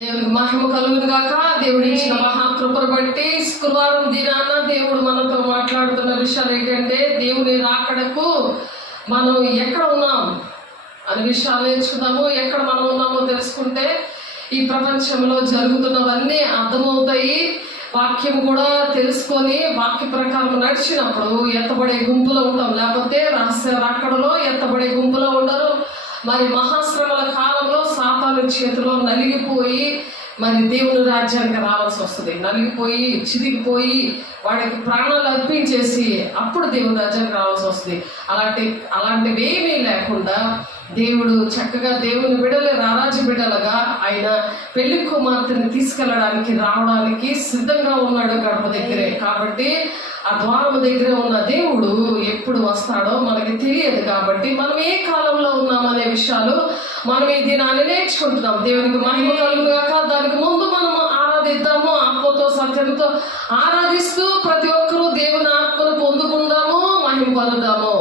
దేవునికి మహిమ కలుగును గాక. దేవుడు ఇచ్చిన మహాకృపను బట్టి శుక్రవారం దినాన దేవుడు మనతో మాట్లాడుతున్న విషయాలు ఏంటంటే, దేవుని రాకడకు మనం ఎక్కడ ఉన్నాం అనే విషయాలు నేర్చుకుందాము. ఎక్కడ మనం ఉన్నామో తెలుసుకుంటే ఈ ప్రపంచంలో జరుగుతున్నవన్నీ అర్థమవుతాయి. వాక్యం కూడా తెలుసుకొని వాక్య ప్రకారం నడిచినప్పుడు ఎత్తబడే గుంపులో ఉంటాం, లేకపోతే రహస్య రాకడలో ఎత్తబడే గుంపులో ఉండరు. మరి మహాశ్రమల కాలంలో సాతాను చేతిలో నలిగిపోయి మరి దేవుని రాజ్యానికి రావాల్సి వస్తుంది. నలిగిపోయి చిరిగిపోయి వాడికి ప్రాణాలు అర్పించేసి అప్పుడు దేవుని రాజ్యానికి రావాల్సి వస్తుంది. అలాంటివి ఏమీ లేకుండా దేవుడు చక్కగా దేవుని బిడ్డలే రారాజు బిడ్డలుగా ఆయన పెళ్లి కుమార్తెని తీసుకెళ్ళడానికి రావడానికి సిద్ధంగా ఉన్నాడు గడప దగ్గరే. కాబట్టి ఆ ద్వారం దగ్గర ఉన్న దేవుడు ఎప్పుడు వస్తాడో మనకి తెలియదు. కాబట్టి మనం ఏ కాలంలో ఉన్నామనే విషయాలు మనం ఈ దినాన్ని నేర్చుకుంటున్నాం. దేవునికి మహిమ కలుగుగాక. దానికి ముందు మనం ఆరాధిద్దాము, ఆత్మతో సత్యంతో ఆరాధిస్తూ ప్రతి ఒక్కరూ దేవుని ఆత్మను పొందుకుందాము, మహిమ పొందుదాము.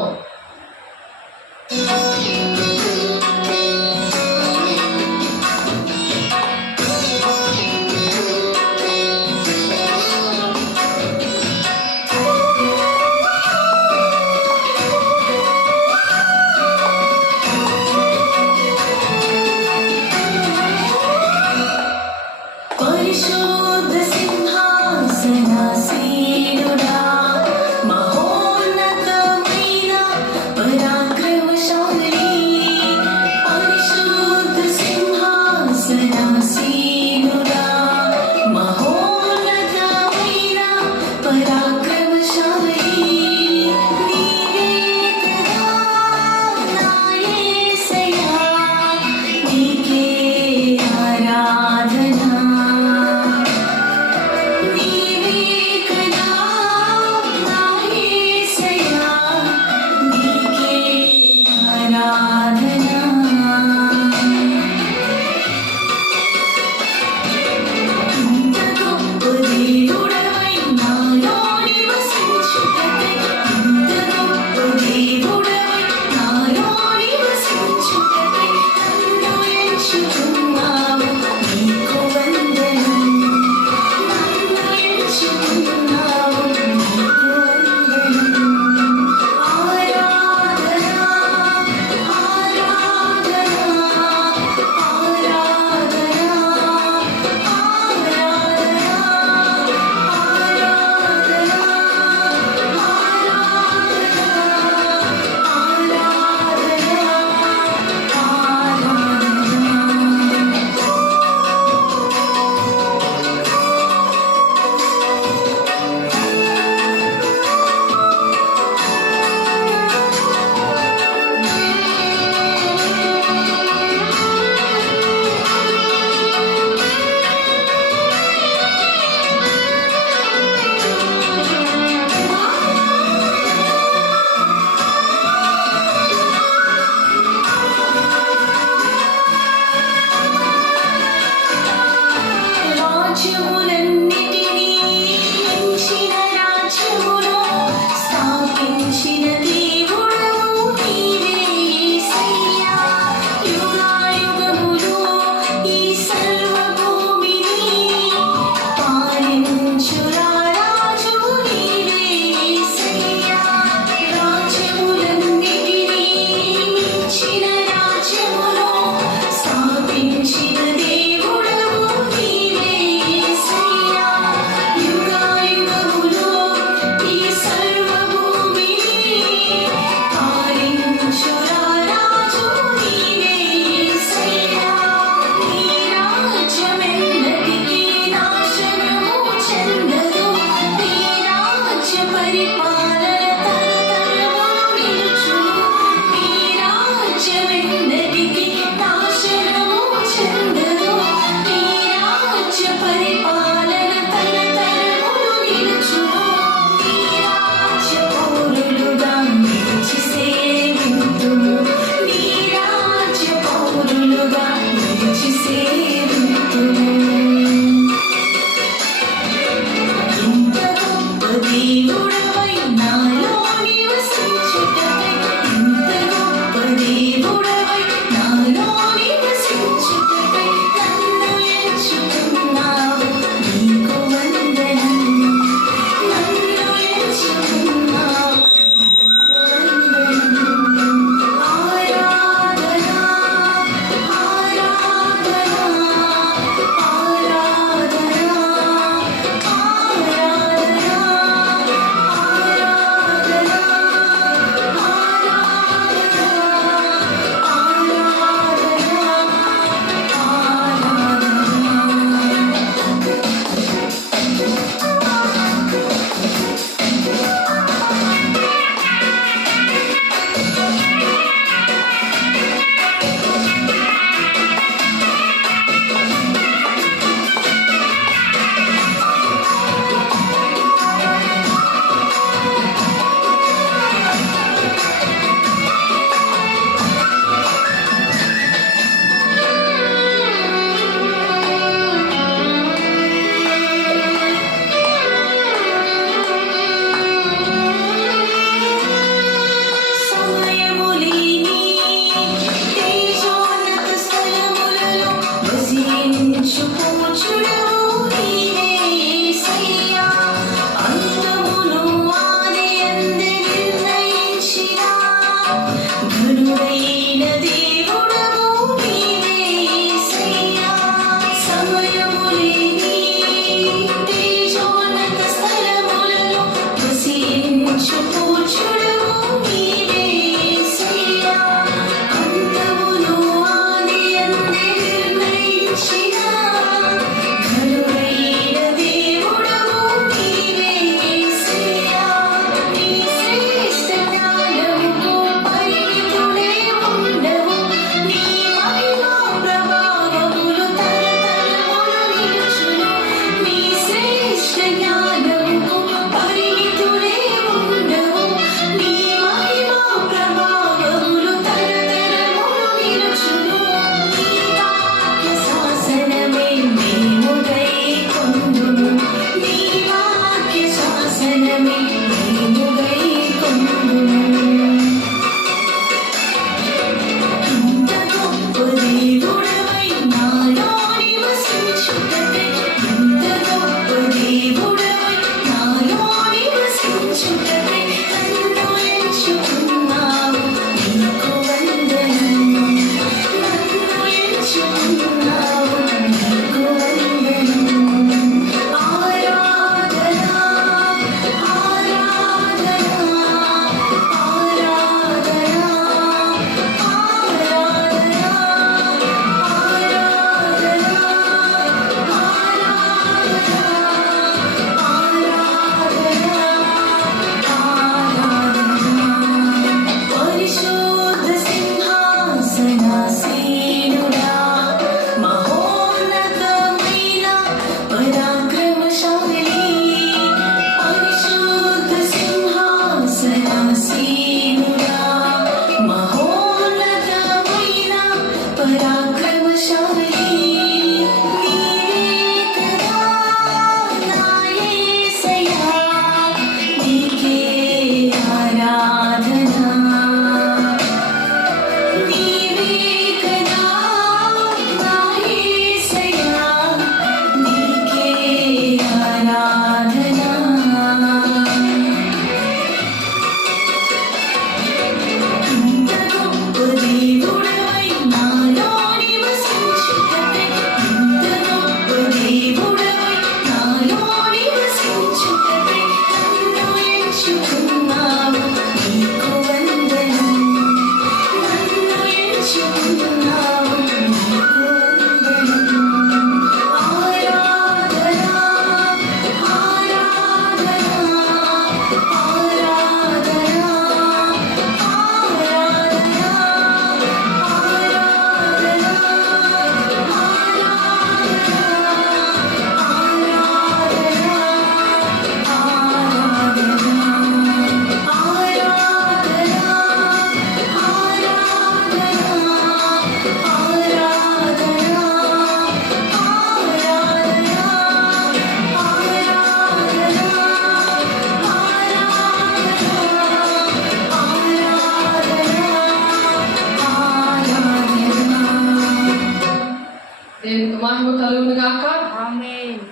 మహిమ కలుగును గాక. ఆమేన్.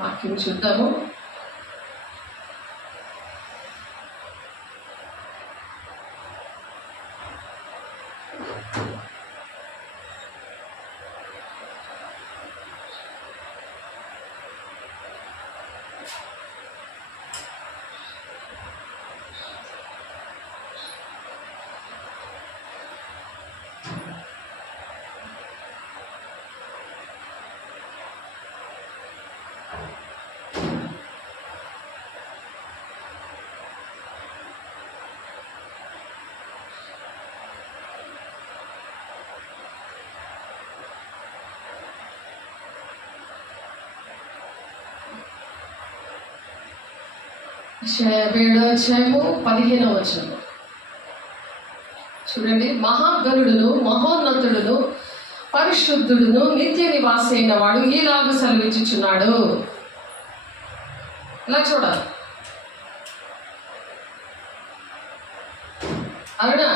వాక్యం చూద్దాము. యెషయా 7వ అధ్యాయము 15వ వచనం చూడండి. మహాగణుడును మహోన్నతుడును పరిశుద్ధుడును నిత్య నివాసి అయిన వాడు ఈలాగు సెలవిచ్చుచున్నాడు. ఇలా చూడాలి. అవునా?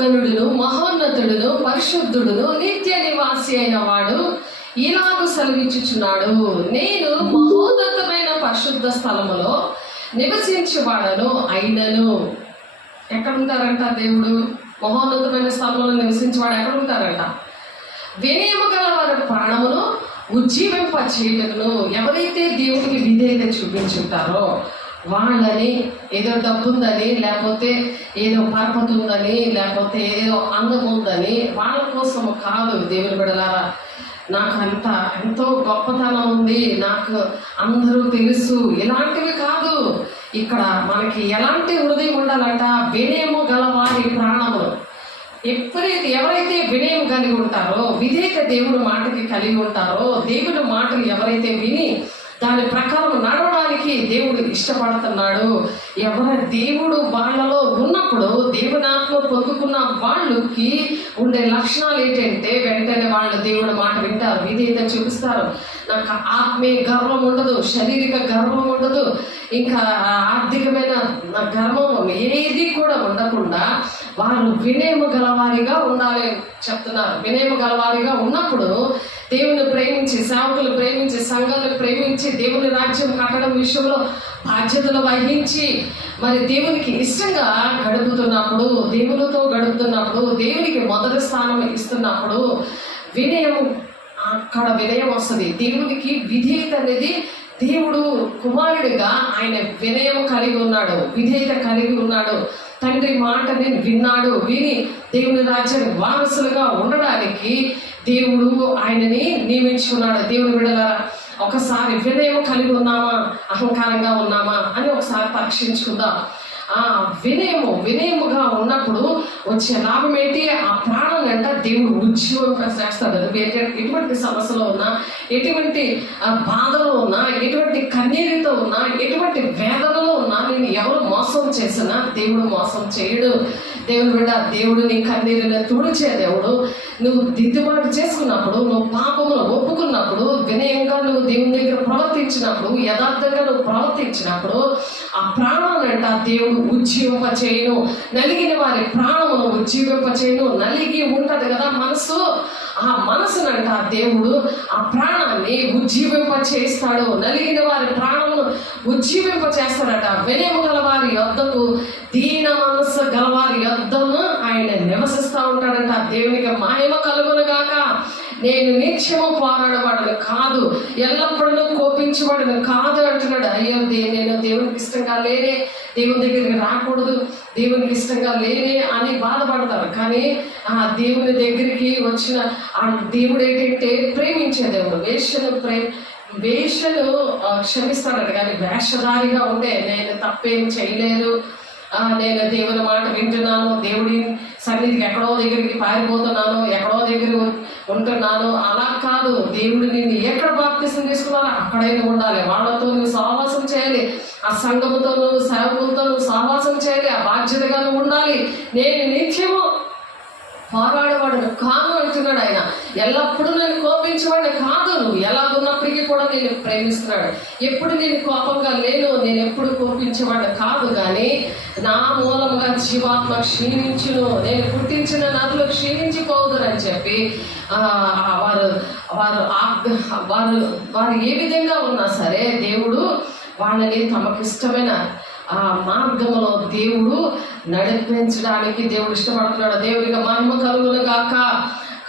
మహాగణుడును మహోన్నతుడును పరిశుద్ధుడును నిత్య నివాసి అయిన వాడు ఇలాగ సెలవిచ్చుచున్నాడు, నేను మహోన్నతమైన పరిశుద్ధ స్థలములో నివసించువాడను అయినను. ఎక్కడ ఉంటారంట దేవుడు? మహోన్నతమైన స్థలంలో నివసించేవాడు ఎక్కడ ఉంటారంట? వినయము గల వారి ప్రాణమును ఉజ్జీవింప చేయటను. ఎవరైతే దేవుడికి విధేయత చూపించుంటారో వాళ్ళని, ఏదో డబ్బు ఉందని, లేకపోతే ఏదో పరపతి ఉందని, లేకపోతే ఏదో అందం ఉందని, వాళ్ళ కోసం కాదు. దేవుని బిడ్డలారా, నాకు ఎంతో గొప్పతనం ఉంది, నాకు అందరూ తెలుసు, ఇలాంటివి కాదు. ఇక్కడ మనకి ఎలాంటి హృదయం ఉండాలంట? వినయము గలవారి ప్రాణము. ఎవరైతే వినయం కలిగి ఉంటారో, విధేయత దేవుని మాటకి కలిగి ఉంటారో, దేవుని మాటలు ఎవరైతే విని దాని ప్రకారం నడవడానికి దేవుడు ఇష్టపడుతున్నాడు. దేవుడు వాళ్ళలో ఉన్నప్పుడు, దేవుని ఆత్మ పొందుకున్న వాళ్ళకి ఉండే లక్షణాలు ఏంటంటే, వెంటనే వాళ్ళు దేవుడి మాట వింటారు, విధేయత చూపిస్తారు. నాకు ఆత్మీయ గర్వం ఉండదు, శారీరక గర్వం ఉండదు, ఇంకా ఆర్థికమైన గర్వం ఏది కూడా ఉండకుండా వారు వినయము గలవారిగా ఉండాలి చెప్తున్నారు. వినయము గలవారిగా ఉన్నప్పుడు దేవుని ప్రేమించి, సేవకులు ప్రేమించి, సంఘాలను ప్రేమించి, దేవుని రాజ్యం కట్టడం విషయంలో బాధ్యతలు వహించి, మరి దేవునికి ఇష్టంగా గడుపుతున్నప్పుడు, దేవునితో గడుపుతున్నప్పుడు, దేవునికి మొదటి స్థానం ఇస్తున్నప్పుడు వినయము, అక్కడ వినయం వస్తుంది. దేవునికి విధేయత అనేది, దేవుడు కుమారుడిగా ఆయన వినయం కలిగి ఉన్నాడు, విధేయత కలిగి ఉన్నాడు. తండ్రి మాటని విన్నాడు, విని దేవుని రాజ్యానికి వారసులుగా ఉండడానికి దేవుడు ఆయనని నియమించుకున్నాడు. దేవుని బిడ్డలారా, ఒకసారి వినయం కలిగి ఉన్నామా, అహంకారంగా ఉన్నామా అని ఒకసారి పరీక్షించుకుందాం. వినయముగా ఉన్నప్పుడు వచ్చే లాభం ఏంటి? ఆ ప్రాణం అంట దేవుడు ఉజ్జీవంగా చేస్తాడు. ఎటువంటి సమస్యలో ఉన్నా, ఎటువంటి బాధలో ఉన్నా, ఎటువంటి కన్నీరుతో ఉన్నా, ఎటువంటి వేదనలో ఉన్నా, నేను ఎవరు మోసం చేసినా దేవుడు మోసం చేయడు. దేవుని బిడ్డ, దేవుడు నీ కన్నీరుని తుడిచే దేవుడు. నువ్వు దిద్దుబాటు చేసుకున్నప్పుడు, నువ్వు పాపమును ఒప్పుకున్నప్పుడు, వినయంగా నువ్వు దేవుని దగ్గర ప్రవర్తించినప్పుడు, యథార్థంగా నువ్వు ప్రవర్తించినప్పుడు ఆ ప్రాణాలంట దేవుడు ఉజ్జీవింప చేయను. నలిగిన వారి ప్రాణమును ఉజ్జీవింప చేయను. నలిగి ఉంటది కదా మనసు, ఆ మనసునంట దేవుడు ఆ ప్రాణాన్ని ఉజ్జీవింప చేస్తాడు. నలిగిన వారి ప్రాణమును ఉజ్జీవింప చేస్తాడట. వినయము గల వారి యొద్దకు, దీన మనస్సు గలవారి యొద్దను ఆయన నివసిస్తూ ఉంటాడంట. దేవునికి మహిమ కలుగును గాక. నేను నిత్యము పోరాడబడను కాదు, ఎల్లప్పుడూ కోపించబడను కాదు అంటున్నాడు. అయ్యో నేను దేవునికి ఇష్టంగా లేనే, దేవుని దగ్గరికి రాకూడదు, దేవునికి ఇష్టంగా లేనే అని బాధపడతారు. కానీ ఆ దేవుని దగ్గరికి వచ్చిన ఆ దేవుడు ఏంటంటే ప్రేమించే దేవుడు. వేషను క్షమిస్తాడట, కానీ వేషధారిగా ఉండే నేను తప్పేం చేయలేదు, నేను దేవుని మాట వింటున్నాను, దేవుడి సన్నిధికి ఎక్కడో దగ్గరికి పారిపోతున్నాను, ఎక్కడో దగ్గర ఉంటున్నాను, అలా కాదు. దేవుడు నిన్ను ఎక్కడ బాప్తిసం తీసుకున్నారో అక్కడైనా ఉండాలి. వాళ్ళతో నువ్వు సహవాసం చేయాలి, ఆ సంఘముతో నువ్వు సేవకులతో నువ్వు సహవాసం చేయాలి, ఆ బాధ్యతగా నువ్వు ఉండాలి. నేను నిత్యము పోరాడేవాడు కాదు అంటున్నాడు ఆయన. ఎల్లప్పుడూ నేను కోపించేవాడిని కాదు, నువ్వు ఎలా ఉన్నప్పటికీ కూడా నేను ప్రేమిస్తున్నాడు. ఎప్పుడు నేను కోపంగా లేను, నేను ఎప్పుడు కోపించేవాడిని కాదు, కానీ నా మూలంగా జీవాత్మ క్షీణించును, నేను పుట్టించిన నదులు క్షీణించిపోదురని చెప్పి వారు ఏ విధంగా ఉన్నా సరే దేవుడు వాళ్ళని తమకిష్టమైన ఆ మార్గంలో దేవుడు నడిపించడానికి దేవుడు ఇష్టపడుతున్నాడు. దేవుడికి మహిమ కలుగును గాక.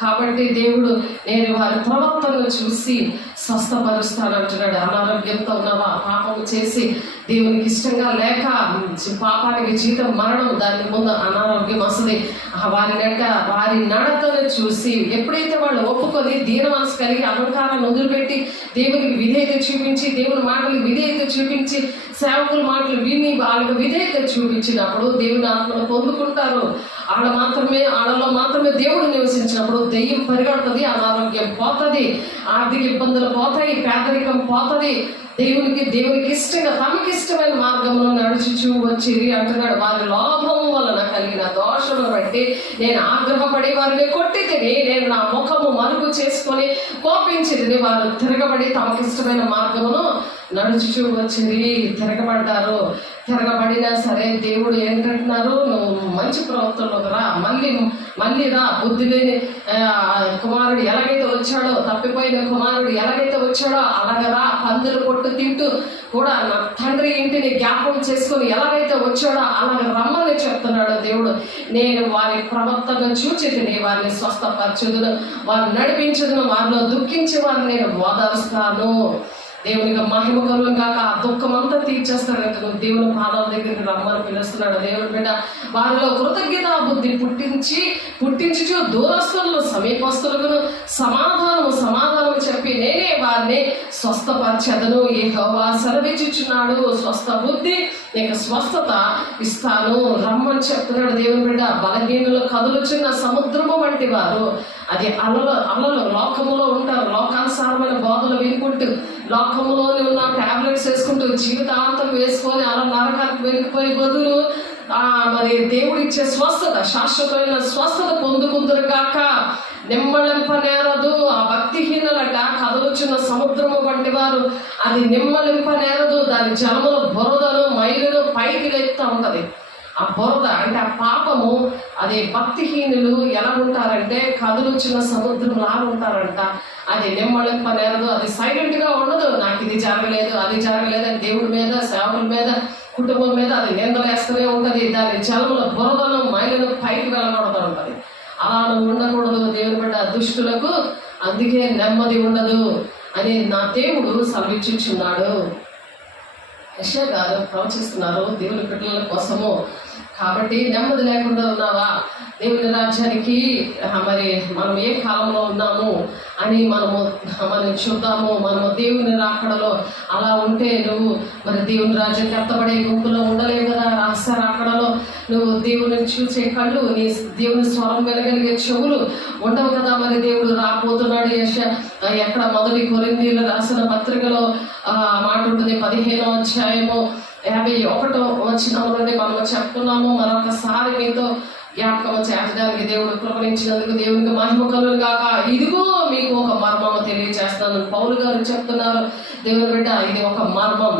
కాబట్టి దేవుడు నేను వారి ప్రవర్తనను చూసి స్వస్థపరుస్తానంటున్నాడు. అనారోగ్యంతో ఉన్నవా, పాపము చేసి దేవునికి ఇష్టంగా లేక, పాపానికి జీతం మరణం, దాని ముందు అనారోగ్యం వస్తుంది. వారి నడతను చూసి ఎప్పుడైతే వాళ్ళు ఒప్పుకొని దీన మనసు కలిగి అహంకారాన్ని వదిలిపెట్టి దేవునికి విధేయత చూపించి, దేవుని మాటలకు విధేయత చూపించి, సేవకుల మాటలు విని వాళ్ళకు విధేయత చూపించినప్పుడు దేవుని ఆత్మను పొందుకుంటారు. ఆడలో మాత్రమే దేవుడు నివసించినప్పుడు దెయ్యం పరిగెడుతుంది, అనారోగ్యం పోతుంది, ఆర్థిక ఇబ్బందులు పోతాయి, పేదరికం పోతుంది. దేవునికి ఇష్టంగా తమకిష్టమైన మార్గంలో నడుచుచూ వచ్చిరి అంటున్నాడు. వారి లోభం వలన కలిగిన దోషమును బట్టి నేను ఆగ్రహపడి వారిని కొట్టి తిని, నేను నా ముఖము మరుగు చేసుకొని కోపించి తిని, వారు తిరగబడి తమకిష్టమైన మార్గమును నడుచుచూ వచ్చిరి, తిరగబడ్డారు. తిరగబడినా సరే దేవుడు ఏంటంటున్నారు, నువ్వు మంచి ప్రవర్తనలోకి రా, మళ్ళీ రా. బుద్ధి లేని కుమారుడు ఎలాగైతే వచ్చాడో, తప్పిపోయిన కుమారుడు ఎలాగైతే వచ్చాడో అలాగ రా. పందులు కొట్టు తింటూ కూడా నా తండ్రి ఇంటిని జ్ఞాపకం చేసుకొని ఎలాగైతే వచ్చాడో అలాగ రమ్మని చెప్తున్నాడు దేవుడు. నేను వారి ప్రవర్తన చూచి వారిని స్వస్థపరచుదును, వారిని నడిపించుదును, వారిలో దుఃఖించి వారిని నేను ఓదారుస్తాను. దేవునికి మహిమ కలుగును గాక. ఆ దుఃఖం అంతా తీర్చేస్తాడంట. నువ్వు దేవుని పాదాల దగ్గరికి రమ్మని పిలుస్తున్నాడు దేవుని బిడ్డ. వారిలో కృతజ్ఞత బుద్ధి పుట్టించుచు దూరస్తులను సమీపస్తులకు సమాధానము చెప్పి నేనే వారిని స్వస్థపరచెదను. యెహోవా సెలవిచ్చుచున్నాడు, స్వస్థ బుద్ధి నీకు స్వస్థత ఇస్తాను రమ్మని చెప్తున్నాడు దేవుని బిడ్డ. బలహీనులు కదులుచున్న సముద్రము వంటి వారు, అది అలలు లోకములో ఉంటారు. లోకానుసారమైన బోధలు వినుకుంటూ లోకములోనే ఉన్న టాబ్లెట్స్ వేసుకుంటూ జీవితాంతం వేసుకొని అలా నరకానికి వెళ్ళిపోయే బదులు మరి దేవుడు ఇచ్చే స్వస్థత, శాశ్వతమైన స్వస్థత పొందుకుందరు కాక. నిమ్మలింపనేరదు ఆ భక్తిహీనులట, కదలుచున్న సముద్రము వంటి వారు, అది నిమ్మలింపనేరదు. దాని జలములు బురదను మైలును పైకి లేపుతూ ఉంటది. ఆ బురద అంటే ఆ పాపము, అది భక్తిహీనులు ఎలా ఉంటారంటే కదులుచున్న సముద్రం లాగా ఉంటారంట. అది నిమ్మలింపనేరదు, అది సైలెంట్ గా ఉండదు. నాకు ఇది జరగలేదు, అది జరగలేదు అని దేవుడి మీద, సేవకుల మీద, కుటుంబం మీద అది నిందలేస్తూనే ఉంటది. దాని జలముల బురదను మైలను పైకి వెళ్ళకూడదు ఉంటది. అలా ఉండకూడదు దేవుని బిడ్డ. దుష్టులకు అందుకే నెమ్మది ఉండదు అని నా దేవుడు సెలవిచ్చుచున్నాడు. యెషయా గారు ప్రవచిస్తున్నారు దేవుని బిడ్డల కోసము. కాబట్టి నెమ్మది లేకుండా ఉన్నావా? దేవుని రాజ్యానికి మరి మనం ఏ కాలంలో ఉన్నాము అని మనం చూద్దాము. మనము దేవుని రాకడలో అలా ఉంటే నువ్వు మరి దేవుని రాజ్యానికి ఎత్తబడే గుంపులో ఉండలేవు కదా. రహస్య రాకడలో నువ్వు దేవుని చూసే కళ్ళు, నీ దేవుని స్వరం వినగలిగే చెవులు ఉండవు కదా. మరి దేవుడు రాబోతున్నాడు. ఎక్కడ మొదటి కొరింథీయులకు రాసిన పత్రికలో మాట ఉంటుంది, 15వ అధ్యాయము 51వ వచనం నుండి మనం చెప్తున్నాము. మరొకసారి మీతో జ్ఞాపకం చేర్చడానికి దేవుడు కృపణించినందుకు దేవునికి మహిమ కలుగును గాక. ఇదిగో మీకు ఒక మర్మము తెలియజేస్తాను పౌలు గారు చెప్తున్నారు. దేవుని బిడ్డ, ఇది ఒక మర్మం.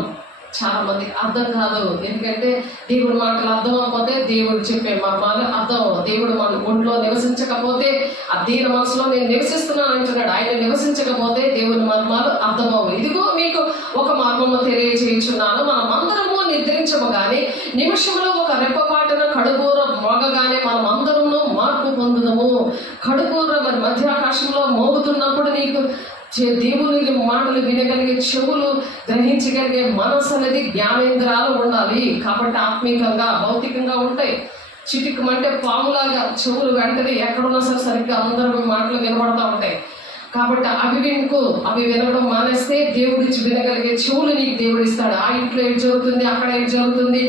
చాలా మందికి అర్థం కాదు. ఎందుకంటే దేవుడి మాటలు అర్థం అవ్వకపోతే దేవుడు చెప్పే మర్మాలు అర్థం. దేవుడు మన ఒంట్లో నివసించకపోతే ఆ దీని మనసులో నేను నివసిస్తున్నాను అంటున్నాడు. ఆయన నివసించకపోతే దేవుని మర్మాలు అర్థమవు. ఇదిగో మీకు ఒక మర్మము తెలియజేయుచున్నాను. మనం అందరము నిద్రించము గాని నిమిషంలో ఒక రెప్పపాటున కడుగూర మోగగానే మనం అందరము మార్పు పొందుదము. కడుగూర మరి మధ్యాకాశంలో మోగుతున్నప్పుడు నీకు దేవుని మాటలు వినగలిగే చెవులు, గ్రహించగలిగే మనసు అనేది జ్ఞానేంద్రాలు ఉండాలి. కాబట్టి ఆత్మీయంగా భౌతికంగా ఉంటాయి. చిటికమంటే పాములాగా చెవులు వెంటనే ఎక్కడున్నా సరే సరిగ్గా అందరూ మాటలు వినబడతా ఉంటాయి. కాబట్టి అవి వినడం మానేస్తే దేవుడి వినగలిగే చెవులు నీకు దేవుడు ఇస్తాడు. ఆ ఇంట్లో ఏం జరుగుతుంది, అక్కడ ఏం జరుగుతుంది,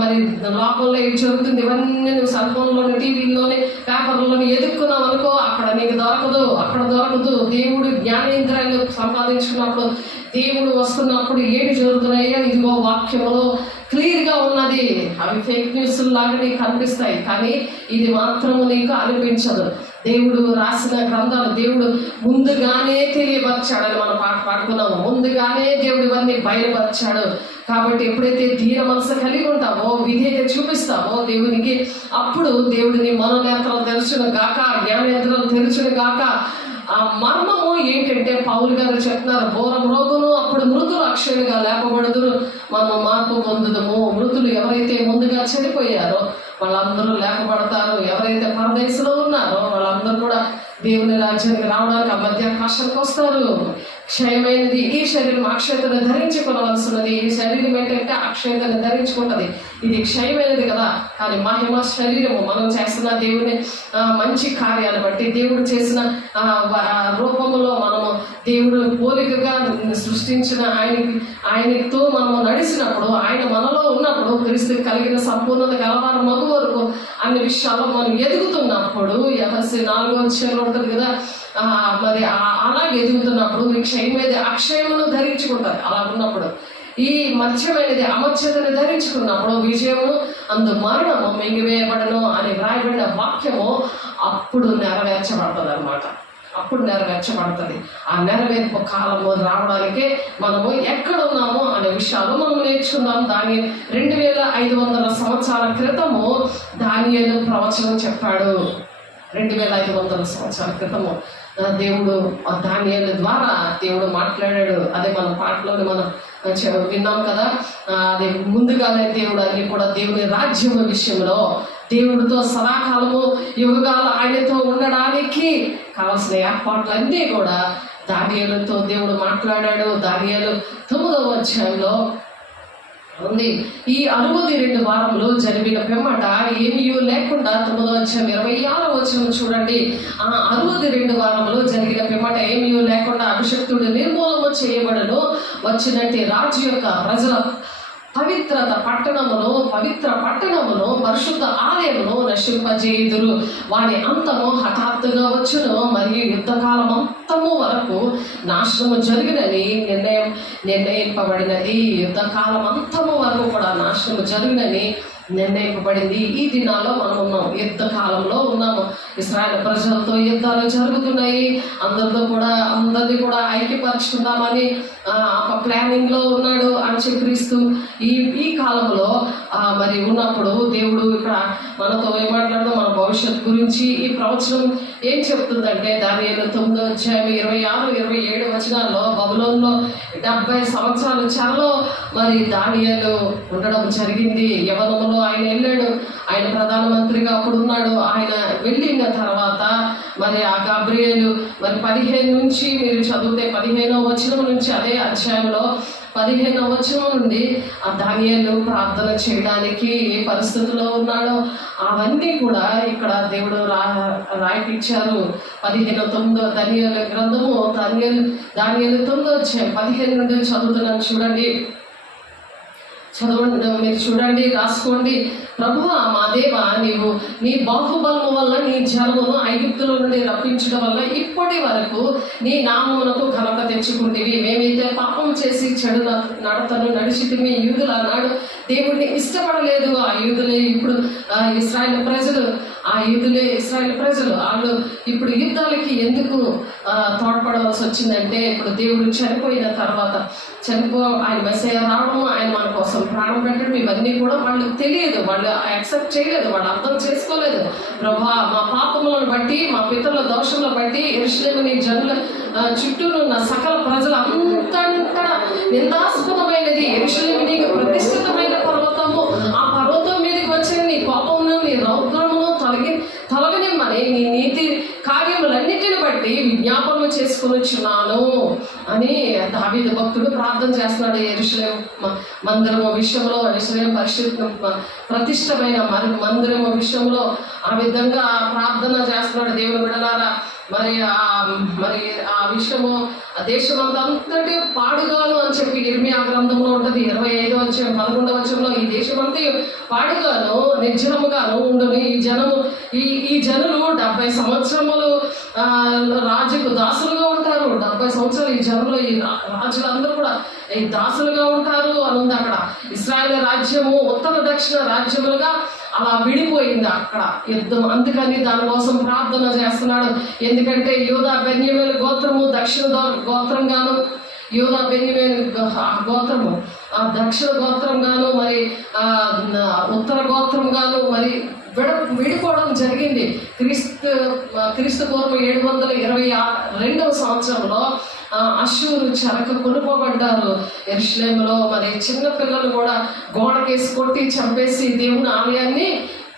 మరి లోకంలో ఏం జరుగుతుంది, ఇవన్నీ నువ్వు సెల్ ఫోన్లోని, టీవీలోని, పేపర్లోని ఎదుర్కొన్నావు అనుకో, అక్కడ నీకు దొరకదు, అక్కడ దొరకదు. దేవుడు జ్ఞానేంద్రాన్ని సంపాదించుకున్నప్పుడు, దేవుడు వస్తున్నప్పుడు ఏంటి జరుగుతున్నాయో ఇదిగో వాక్యంలో క్లియర్గా ఉన్నది. అవి ఫేక్ న్యూస్ లాగా నీకు కనిపిస్తాయి, కానీ ఇది మాత్రము నీకు అనిపించదు. దేవుడు రాసిన గ్రంథాలు దేవుడు ముందుగానే తెలియపరిచాడని మనం పాడుకున్నాము. ముందుగానే దేవుడు ఇవన్నీ బయలుపరిచాడు. కాబట్టి ఎప్పుడైతే దీన మనసు కలిగి ఉంటావో, విధేయత చూపిస్తావో దేవునికి, అప్పుడు దేవుడిని మనోనేత్రాలు తెరచును గాక, జ్ఞానేంద్రాలు తెరచును గాక. ఆ మర్మము ఏంటంటే పౌలు గారు చెప్తున్నారు, ఘోరమ్రోగును అప్పుడు మృతులు అక్షయులుగా లేపబడుదురు, మనం మార్పు పొందుదము. మృతులు ఎవరైతే ముందుగా చనిపోయారో వాళ్ళందరూ లేపబడతారు. ఎవరైతే పరదేశంలో ఉన్నారో వాళ్ళందరూ కూడా దేవుని రాజ్యానికి రావడానికి ఆ మధ్యాకాశానికి వస్తారు. క్షయమైనది ఈ శరీరం అక్షయతను ధరించుకోవాల్సినది. ఈ శరీరం ఏంటంటే అక్షయతను ధరించుకుంటది. ఇది క్షయమైనది కదా, కానీ మహిమ శరీరము. మనం చేస్తున్న దేవుని మంచి కార్యాలు బట్టి, దేవుడు చేసిన రూపంలో మనము దేవుడు పోలికగా సృష్టించిన ఆయనతో మనము నడిచినప్పుడు, ఆయన మనలో ఉన్నప్పుడు, క్రీస్తు కలిగిన సంపూర్ణత గలవారు మగు వరకు అన్ని విషయాల్లో మనం ఎదుగుతున్నప్పుడు, ఎఫెసీ 4వ అధ్యాయంలో ఉంటుంది కదా, మరి అలా ఎదుగుతున్నప్పుడు ఈ క్షయమైనది అక్షయమును ధరించుకుంటారు. అలా ఉన్నప్పుడు ఈ మత్స్యమైనది అమత్స్యతను ధరించుకున్నప్పుడు విజయము అందు మరణము మింగివేయబడను అని వ్రాయబడిన వాక్యము అప్పుడు నెరవేర్చబడుతుంది అనమాట. అప్పుడు నెరవేర్చబడుతుంది. ఆ నెరవేర్పు కాలము రావడానికే మనము ఎక్కడ ఉన్నామో అనే విషయాలు మనం నేర్చుకుందాం. దాని 2500 సంవత్సరాల క్రితము దానియేలు ప్రవచనం చెప్పాడు. 2500 సంవత్సరాల క్రితము దేవుడు దానియేలు ద్వారా దేవుడు మాట్లాడాడు. అదే మన పాటలోని మనం విన్నాం కదా. అదే ముందుగానే దేవుడు అన్ని కూడా దేవుని రాజ్యం విషయంలో దేవుడితో సదాకాలము యుగాలు ఆయనతో ఉండడానికి కావాల్సిన ఏర్పాట్లన్నీ కూడా దానియేలుతో దేవుడు మాట్లాడాడు. దానియేలు 9వ అధ్యాయంలో ఉంది. ఈ 62 వారములు జరిగిన పిమ్మట ఏమీ లేకుండా 9వ అధ్యాయం 26వ వచనం చూడండి. ఆ 62 వారములు జరిగిన పిమ్మట ఏమీ లేకుండా అభిషక్తుడు నిర్మూలన చేయబడను. వచ్చినట్టు రాజు యొక్క ప్రజల పవిత్ర పట్టణమును పరిశుద్ధ ఆలయమును నశింపజేయుదురు. వాని అంతము హఠాత్తుగా వచ్చును. మరియు యుద్ధకాలం అంతము వరకు నాశనము జరిగినని నిర్ణయింపబడినది. యుద్ధకాలం అంతము వరకు కూడా నాశనము జరిగినని నిర్ణయింపబడింది. ఈ దినాల్లో మనం ఉన్నాం, యుద్ధ కాలంలో ఉన్నాము. ఇశ్రాయేలు ప్రజలతో యుద్ధాలు జరుగుతున్నాయి. అందరినీ కూడా ఐక్యపరుచుకుందామని ప్లానింగ్ లో ఉన్నాడు అంత్యక్రీస్తు. ఈ కాలంలో మరి ఉన్నప్పుడు దేవుడు ఇక్కడ మనతో ఏం మాట్లాడడం, మన భవిష్యత్ గురించి ఈ ప్రవచనం ఏం చెప్తుందంటే దానియేలు 9వ అధ్యాయం 26, 27 వచనాల్లో బబులోనులో 70 సంవత్సరాల చెరలో మరి దానియేలు ఉండడం జరిగింది. యవనములో ఆయన వెళ్ళాడు. ఆయన ప్రధానమంత్రిగా అప్పుడు ఉన్నాడు. ఆయన వెళ్ళిన తర్వాత మరి ఆ గాబ్రియేలు మరి 15 నుంచి మీరు చదివితే 15వ వచనం నుంచి అదే అధ్యాయంలో 15వ వచనం నుండి ఆ దానియేలు ప్రార్థన చేయడానికి ఏ పరిస్థితుల్లో ఉన్నాడో అవన్నీ కూడా ఇక్కడ దేవుడు రాయిపించారు. 15:9 దానియేలు గ్రంథము దానియేలు 9వ అధ్యాయం 15 నుండి చదువుతున్నాను చూడండి. మీరు చూడండి, రాసుకోండి. ప్రభువా మా దేవా, నీవు నీ బాహుబలము వల్ల నీ జనమును ఐగుప్తుల నుండి రప్పించడం వల్ల ఇప్పటి వరకు నీ నామమునకు ఘనత తెచ్చుకుంటేవి. మేమైతే పాపం చేసి చెడు నడతను నడిచితిమి. యూదులు అన్నాడు దేవుడిని ఇష్టపడలేదు. ఆ యూదులే ఇప్పుడు ఇశ్రాయేలు ప్రజలు వాళ్ళు ఇప్పుడు యుద్ధాలకి ఎందుకు తోడ్పడవలసి వచ్చిందంటే, ఇప్పుడు దేవుడు చనిపోయిన తర్వాత ఆయన మెస్సయ్య రావడం, ఆయన మన కోసం ప్రాణం పెట్టడం, ఇవన్నీ కూడా వాళ్ళకి తెలియదు. వాళ్ళు యాక్సెప్ట్ చేయలేదు, వాళ్ళు అర్థం చేసుకోలేదు. ప్రభా మా పాపములను బట్టి, మా పితరుల దోషములను బట్టి యెరూషలేము నీ జనుల చుట్టూ ఉన్న సకల ప్రజలు అంతటా నిందాస్పదమైనది. యెరూషలేము నీకు ప్రతిష్ఠితమైన పర్వతము. ఆ పర్వతం మీదకి వచ్చే నీ కోపమును నీ రౌద్రమును తొలగనిమ్మని నీ నీతి కార్యములన్నిటిని బట్టి విజ్ఞాపనము చేసుకొనిచున్నాను అని దావీదు భక్తుడు ప్రార్థన చేస్తున్నాడు. యెరూషలేము మందిరము విషయంలో, యెరూషలేము ప్రతిష్టమైన మందిరము విషయంలో ఆ విధంగా ప్రార్థన చేస్తున్నాడు. దేవుని బిడ్డలారా, మరి ఆ విషయము ఆ దేశమంతటి పాడుగాను అని చెప్పి ఇర్మియా గ్రంథంలో ఉంటుంది. 25వ అధ్యాయం 11వ వచనంలో ఈ దేశమంతా పాడుగాను నిర్జనముగాను ఉండును. ఈ జనులు 70 సంవత్సరములు రాజుకు దాసులుగా ఉంటారు. 70 సంవత్సరాలు ఈ జనులు, ఈ రాజులందరూ కూడా ఈ దాసులుగా ఉంటారు అని ఉంది అక్కడ. ఇశ్రాయేలు రాజ్యము ఉత్తర దక్షిణ రాజ్యములుగా అలా విడిపోయింది అక్కడ యుద్ధం. అందుకని దానికోసం ప్రార్థన చేస్తున్నాడు. ఎందుకంటే యూదా బెన్యామీను గోత్రము దక్షిణ గోత్రంగాను, యూదా బెన్యామీను గోత్రము దక్షిణ గోత్రంగాను, మరి ఉత్తర గోత్రంగాను మరి విడిపోవడం జరిగింది. క్రీస్తు పూర్వం 722వ సంవత్సరంలో అష్షూరు చెరకు కొనుకోబడ్డారు. యెరూషలేములో మరి చిన్న పిల్లలు కూడా గోడకేసి కొట్టి చంపేసి దేవుని ఆలయాన్ని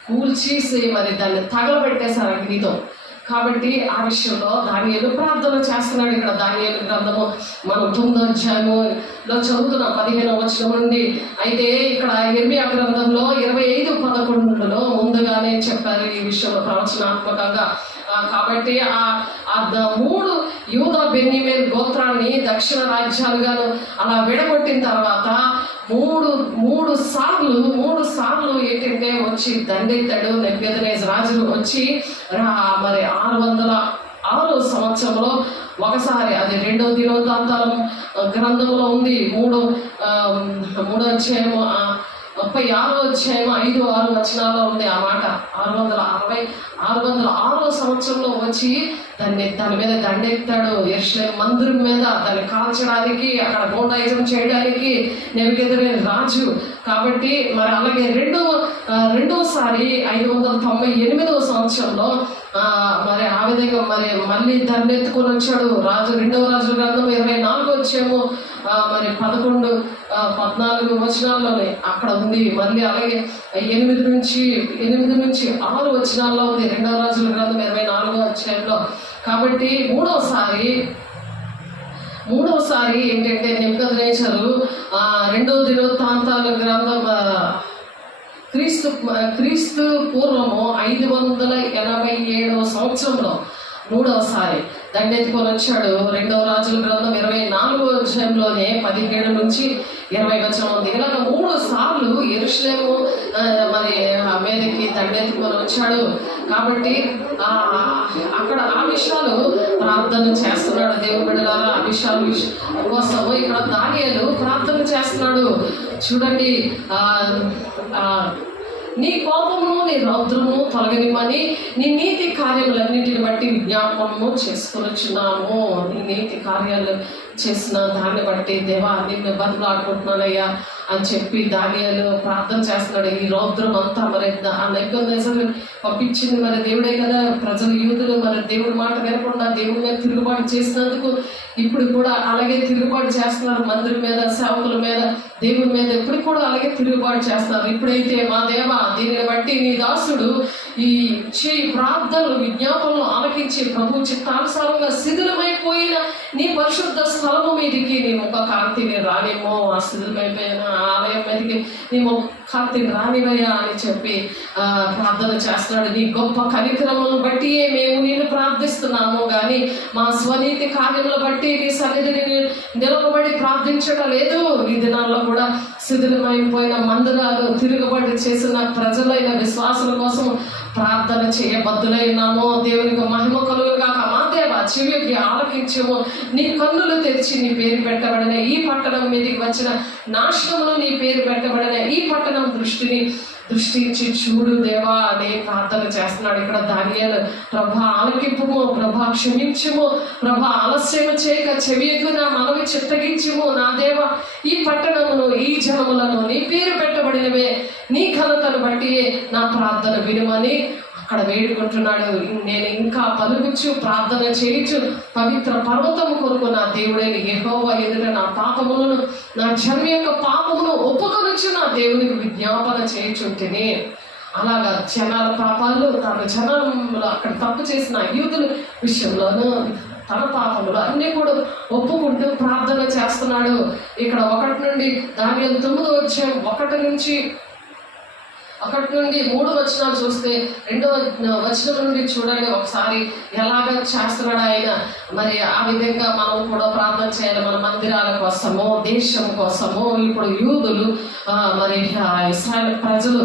కూల్చేసి మరి దాన్ని తగలబెట్టేశారు అగ్నితో. కాబట్టి ఆ విషయంలో దానియేలు ప్రార్థన చేస్తున్నాడు. ఇక్కడ దానియేలు గ్రంథము మనం 9వ అధ్యాయంలో చదువుతున్నాం 15వ వచనం నుండి. అయితే ఇక్కడ ఇర్మియా గ్రంథంలో 25:11లో ముందుగానే చెప్పారు ఈ విషయంలో ప్రవచనాత్మకంగా. కాబట్టి ఆ 3 యూదా బెన్యామీను గోత్రాన్ని దక్షిణ రాజ్యాలుగాను అలా విడగొట్టిన తర్వాత మూడు సార్లు ఏంటంటే వచ్చి దండెత్తాడు. నెబుకద్నెజరు రాజు వచ్చి మరి 606వ సంవత్సరంలో ఒకసారి, అది 2వ దినవృత్తాంతాల గ్రంథంలో ఉంది 3వ అధ్యాయము 36వ అధ్యాయం 5-6 వచనాల్లో ఉంది ఆ మాట. 606వ సంవత్సరంలో వచ్చి దాని మీద దండెత్తాడు. యెరూషలేము మందిరం మీద దాన్ని కాల్చడానికి, అక్కడ గూండాయిజం చేయడానికి నెబుకద్నెజరు రాజు. కాబట్టి మరి అలాగే రెండోసారి 598వ సంవత్సరంలో మరి ఆ విధంగా మరి మళ్ళీ దండెత్తుకొని వచ్చాడు రాజు. 2వ రాజుల గ్రంథం 24 వచ్చేమో మరి 11-14 వచనాల్లోనే అక్కడ ఉంది. మళ్ళీ అలాగే 8 నుంచి 6 వచనాల్లో ఉంది 2వ రాజుల గ్రంథం 24వ అధ్యాయంలో. కాబట్టి మూడవసారి ఏంటంటే నెబుకద్నెజరు 2వ దినవృత్తాంతాల గ్రంథం క్రీస్తు పూర్వము 587వ సంవత్సరంలో మూడవసారి దండెత్తుకొని వచ్చాడు. 2వ రాజుల గ్రంథం 24వ అధ్యాయంలోనే 17 నుంచి 20 వచనం ఉంది. ఇలాగ 3 సార్లు యెరూషలేము మరి మీదకి దండెత్తుకొని వచ్చాడు. కాబట్టి అక్కడ ఆ విషయాలు ప్రార్థన చేస్తున్నాడు. దేవుని బిడ్డలారా, ఆ విషయాల కోసము ఇక్కడ దానియేలు ప్రార్థన చేస్తున్నాడు. చూడండి, నీ కోపమును నీ రౌద్రము తొలగనిమని నీ నీతి కార్యములన్నింటిని బట్టి విజ్ఞాపనము చేసుకొనిచున్నాము. నీ నీతి కార్యాలు చేసిన దాన్ని బట్టి దేవా నిన్ను బతులాడుకుంటున్నానయ్యా అని చెప్పి దానియేలు ప్రార్థన చేస్తున్నాడు. ఈ రౌద్రం అంతా మరి ఆ నెబుకద్నెజరు పంపించింది మరి దేవుడే కదా. ప్రజలు యూదులు మరి దేవుడి మాట వినకుండా దేవుడి మీద తిరుగుబాటు చేసినందుకు ఇప్పుడు కూడా అలాగే తిరుగుబాటు చేస్తున్నారు. మందిరం మీద, సేవకుల మీద, దేవుడి మీద ఇప్పుడు కూడా అలాగే తిరుగుబాటు చేస్తున్నారు. ఇప్పుడైతే మా దేవా దీనిని బట్టి నీ దాసుడు ఈ ప్రార్థనలు విజ్ఞాపనలు ఆలకించి ప్రభు చిత్తానుసారంగా శిథిలమైపోయిన నీ పరిశుద్ధ స్థలము మీదికి నీ ముఖ కాంతిని రానిమో, ఆ శిథిలమైపోయిన ఆలయం మీదకి నీ ముఖ కాంతిని రానివయ్యా అని చెప్పి ప్రార్థన చేస్తున్నాడు. నీ గొప్ప కనికరములను బట్టి మేము నిన్ను ప్రార్థిస్తున్నాము కానీ మా స్వనీతి కార్యములను బట్టి నీ సన్నిధిని నిలబడి ప్రార్థించడం లేదు. ఈ దినాల్లో కూడా శిథిలమైపోయిన మందిరాలు, తిరుగుబాటు చేసిన ప్రజలైన విశ్వాసుల కోసం ప్రార్థన చేయబద్దులై ఉన్నాము. దేవునికి మహిమ కలుగుగాక. మా దేవా చెవికి ఆలకించము. నీ కన్నులు తెరిచి నీ పేరు పెట్టబడిన ఈ పట్టణం మీదకి వచ్చిన నాశనములు నీ పేరు పెట్టబడిన ఈ పట్టణం దృష్టి ఇచ్చి చూడు దేవా అనే ప్రార్థన చేస్తున్నాడు. ఇక్కడ దానియేలు ప్రభా ఆలకింపుము, ప్రభా క్షమించుము, ప్రభా ఆలస్యము చేయక చెవియకు నా మనవి చిత్తగించుము. నా దేవ ఈ పట్టణమును ఈ జనములను నీ పేరు పెట్టబడినవే నీ ఘనతను బట్టి నా ప్రార్థన వినుమని అక్కడ వేడుకుంటున్నాడు. నేను ఇంకా పలుకుచు ప్రార్థన చేయించు పవిత్ర పర్వతము కొరకు నా దేవుడైన యెహోవా ఎదుట నా పాపములను, నా జన్మ యొక్క పాపమును ఒప్పుకొనుచు నా దేవునికి విజ్ఞాపన చేయుచుంటిని. అలాగా జనాల పాపాలు, తన జనంలో అక్కడ తప్పు చేసిన యూదుల విషయంలోనూ తన పాపములు అన్నీ కూడా ఒప్పుకుంటూ ప్రార్థన చేస్తున్నాడు. ఇక్కడ 1 నుండి దానియేలు 9వ అధ్యాయం 1 నుంచి 3 వచనాలు చూస్తే 2వ వచనం నుండి చూడండి ఒకసారి ఎలాగ చేస్తున్నాడు ఆయన. మరి ఆ విధంగా మనం కూడా ప్రార్థన చేయాలి మన మందిరాల కోసము, దేశం కోసము. ఇప్పుడు యూదులు మరి ఇశ్రాయేల్ ప్రజలు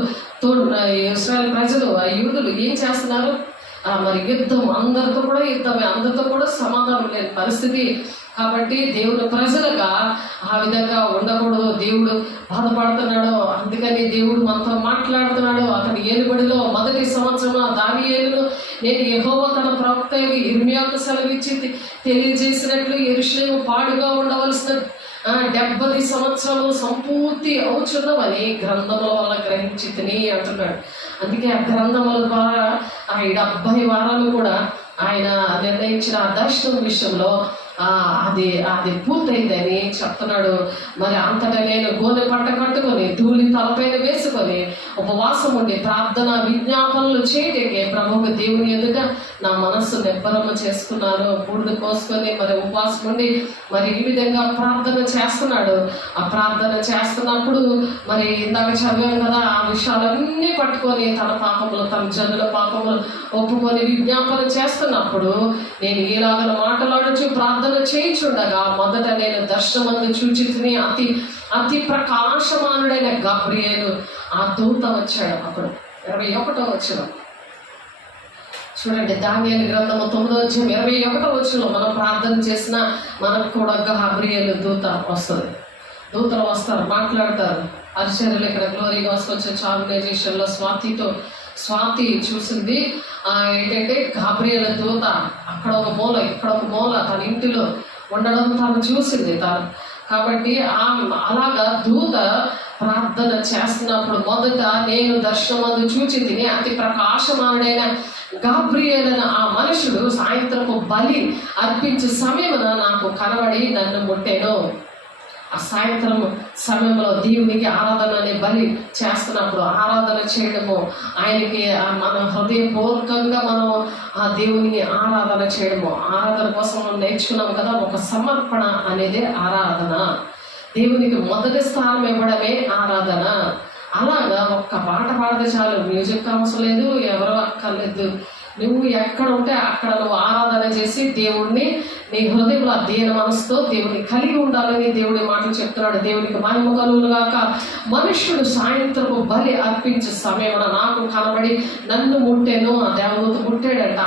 యూదులు ఏం చేస్తున్నారు? మరి యుద్ధం, అందరితో కూడా యుద్ధమే, అందరితో కూడా సమాధానం లేని పరిస్థితి. కాబట్టి దేవుడు ప్రజలుగా ఆ విధంగా ఉండకూడదు. దేవుడు బాధపడుతున్నాడు. అందుకని దేవుడు మనతో మాట్లాడుతున్నాడు. అతని ఏలుబడిలో 1వ సంవత్సరంలో దానియేలును నేను యెహోవా తన ప్రవక్త యిర్మీయాకు సెలవిచ్చి తెలియజేసినట్లు యెరూషలేము పాడుగా ఉండవలసిన 70 సంవత్సరాలు సంపూర్తి అవుచున్నవని గ్రంథముల వల్ల గ్రహించితిని అంటున్నాడు. అందుకే ఆ గ్రంథముల ద్వారా ఆ 70 వారాలు కూడా ఆయన నిర్ణయించిన దర్శనం విషయంలో అది పూర్తయిందని చెప్తున్నాడు. మరి అంతటా నేను గోనె పట్ట కట్టుకొని ధూళి తలపైన వేసుకొని ఉపవాసం ఉండి ప్రార్థన విజ్ఞాపనలు చేయడానికి ప్రభువు దేవుని ఎదుట నా మనస్సు నిబ్బరము చేసుకున్నాను. బూడిద కోసుకొని మరి ఉపవాసం ఉండి మరి ఈ విధంగా ప్రార్థన చేస్తున్నాడు. ఆ ప్రార్థన చేస్తున్నప్పుడు మరి ఇందాక చదివాం కదా, ఆ విషయాలన్నీ పట్టుకొని తన పాపములు, తన జనుల పాపములు ఒప్పుకొని విజ్ఞాపన చేస్తున్నప్పుడు నేను ఈలాగ మాట్లాడుచు ప్రార్థన చేయించుండగా మొదట నేను దర్శనమందు చూచితిని అతి ప్రకాశమానుడైన గబ్రియేలు ఆ దూత వచ్చాడు. అప్పుడు 21వ వచనం చూడండి. దానియేలు గ్రంథము 9వ అధ్యాయం 21వ వచనంలో మనం ప్రార్థన చేసిన మనకు కూడా గబ్రియేలు దూత వస్తుంది. దూతలు వస్తారు, మాట్లాడతారు. పరిచర్యలు ఇక్కడ గ్లోరీ గాస్పెల్ ఆర్గనైజేషన్లో స్వాతి చూసింది ఏంటంటే గాబ్రియల్ దూత అక్కడ ఒక మూల ఇక్కడ ఒక మూల తన ఇంటిలో ఉండడం తను చూసింది తను. కాబట్టి అలాగా దూత ప్రార్థన చేస్తున్నప్పుడు మొదట నేను దర్శనమందు చూచింది అతి ప్రకాశమానుడైన గాబ్రియల్ అనే ఆ మనుషుడు సాయంత్రపు బలి అర్పించే సమయమున నాకు కనబడి నన్ను ముట్టెను. ఆ సాయంత్రం సమయంలో దేవునికి ఆరాధన అనే బలి చేస్తున్నప్పుడు ఆరాధన చేయడము, ఆయనకి మన హృదయపూర్వకంగా మనం ఆ దేవునికి ఆరాధన చేయడము, ఆరాధన కోసం మనం నేర్చుకున్నాము కదా, ఒక సమర్పణ అనేది ఆరాధన. దేవునికి మొదటి స్థానం ఇవ్వడమే ఆరాధన. అలాగా ఒక్క పాట పాడితే చాలు, మ్యూజిక్ అవసరం లేదు, ఎవరు అక్కర్లేదు. నువ్వు ఎక్కడ ఉంటే అక్కడ నువ్వు ఆరాధన చేసి దేవుడిని నీ హృదయంలో దీన మనసుతో దేవుని కలిగి ఉండాలని దేవుడి మాటలు చెప్తున్నాడు. దేవునికి మహిమ కలుగును గాక. మనుష్యుడు సాయంత్రపు బలి అర్పించే సమయమున నాకు కనబడి నన్ను ముట్టెను. ఆ దేవదూత ముట్టాడంట.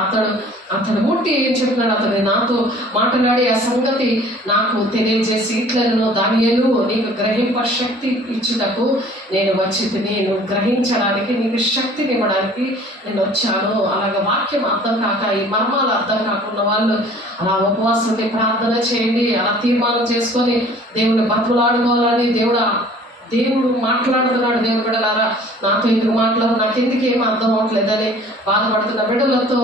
అతను ముట్టి ఏం చెప్పినాడు, అతను నాతో మాట్లాడి ఆ సంగతి నాకు తెలియజేసి ఇట్లను దానియేలు నీకు గ్రహింప శక్తి ఇచ్చుటకు నేను వచ్చి నేను గ్రహించడానికి నీకు శక్తిని ఇవ్వడానికి నేను వచ్చాను. అలాగే వాక్యం అర్థం కాక ఈ మర్మాలు అర్థం కాకుండా వాళ్ళు అలా ఉపవాసం ఉండి ప్రార్థన చేయండి, అలా తీర్మానం చేసుకొని దేవుని బతులాడుకోవాలని దేవుడు మాట్లాడుతున్నాడు. దేవుడు బిడ్డలారా నాతో ఎందుకు మాట్లాడు, నాకెందుకు ఏం అర్థం అవట్లేదని బాధపడుతున్న బిడ్డలతో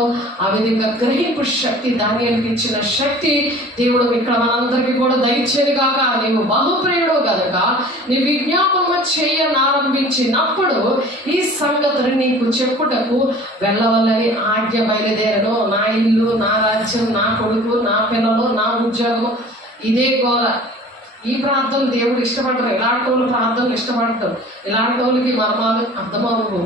ఆ విధంగా గ్రహింపు శక్తి దానియేలుకి ఇచ్చిన శక్తి దేవుడు ఇక్కడ మనందరికీ కూడా దయచేది కాక. నీవు బహుప్రియుడు కనుక నీ విజ్ఞాపన చేయనారంభించినప్పుడు ఈ సంగతిని నీకు చెప్పుటకు వెళ్ళవల్లని ఆజ్ఞ బయలుదేరను. నా ఇల్లు, నా రాజ్యం, నా కొడుకు, నా పిల్లలు, నా ఉద్యోగం, ఇదే గోల. ఈ ప్రార్థనలు దేవుడు ఇష్టపడరు. ఇలాంటి వాళ్ళు ప్రార్థనలు ఇష్టపడతారు. ఇలాంటి వాళ్ళకి మర్మాలు అర్థమవు.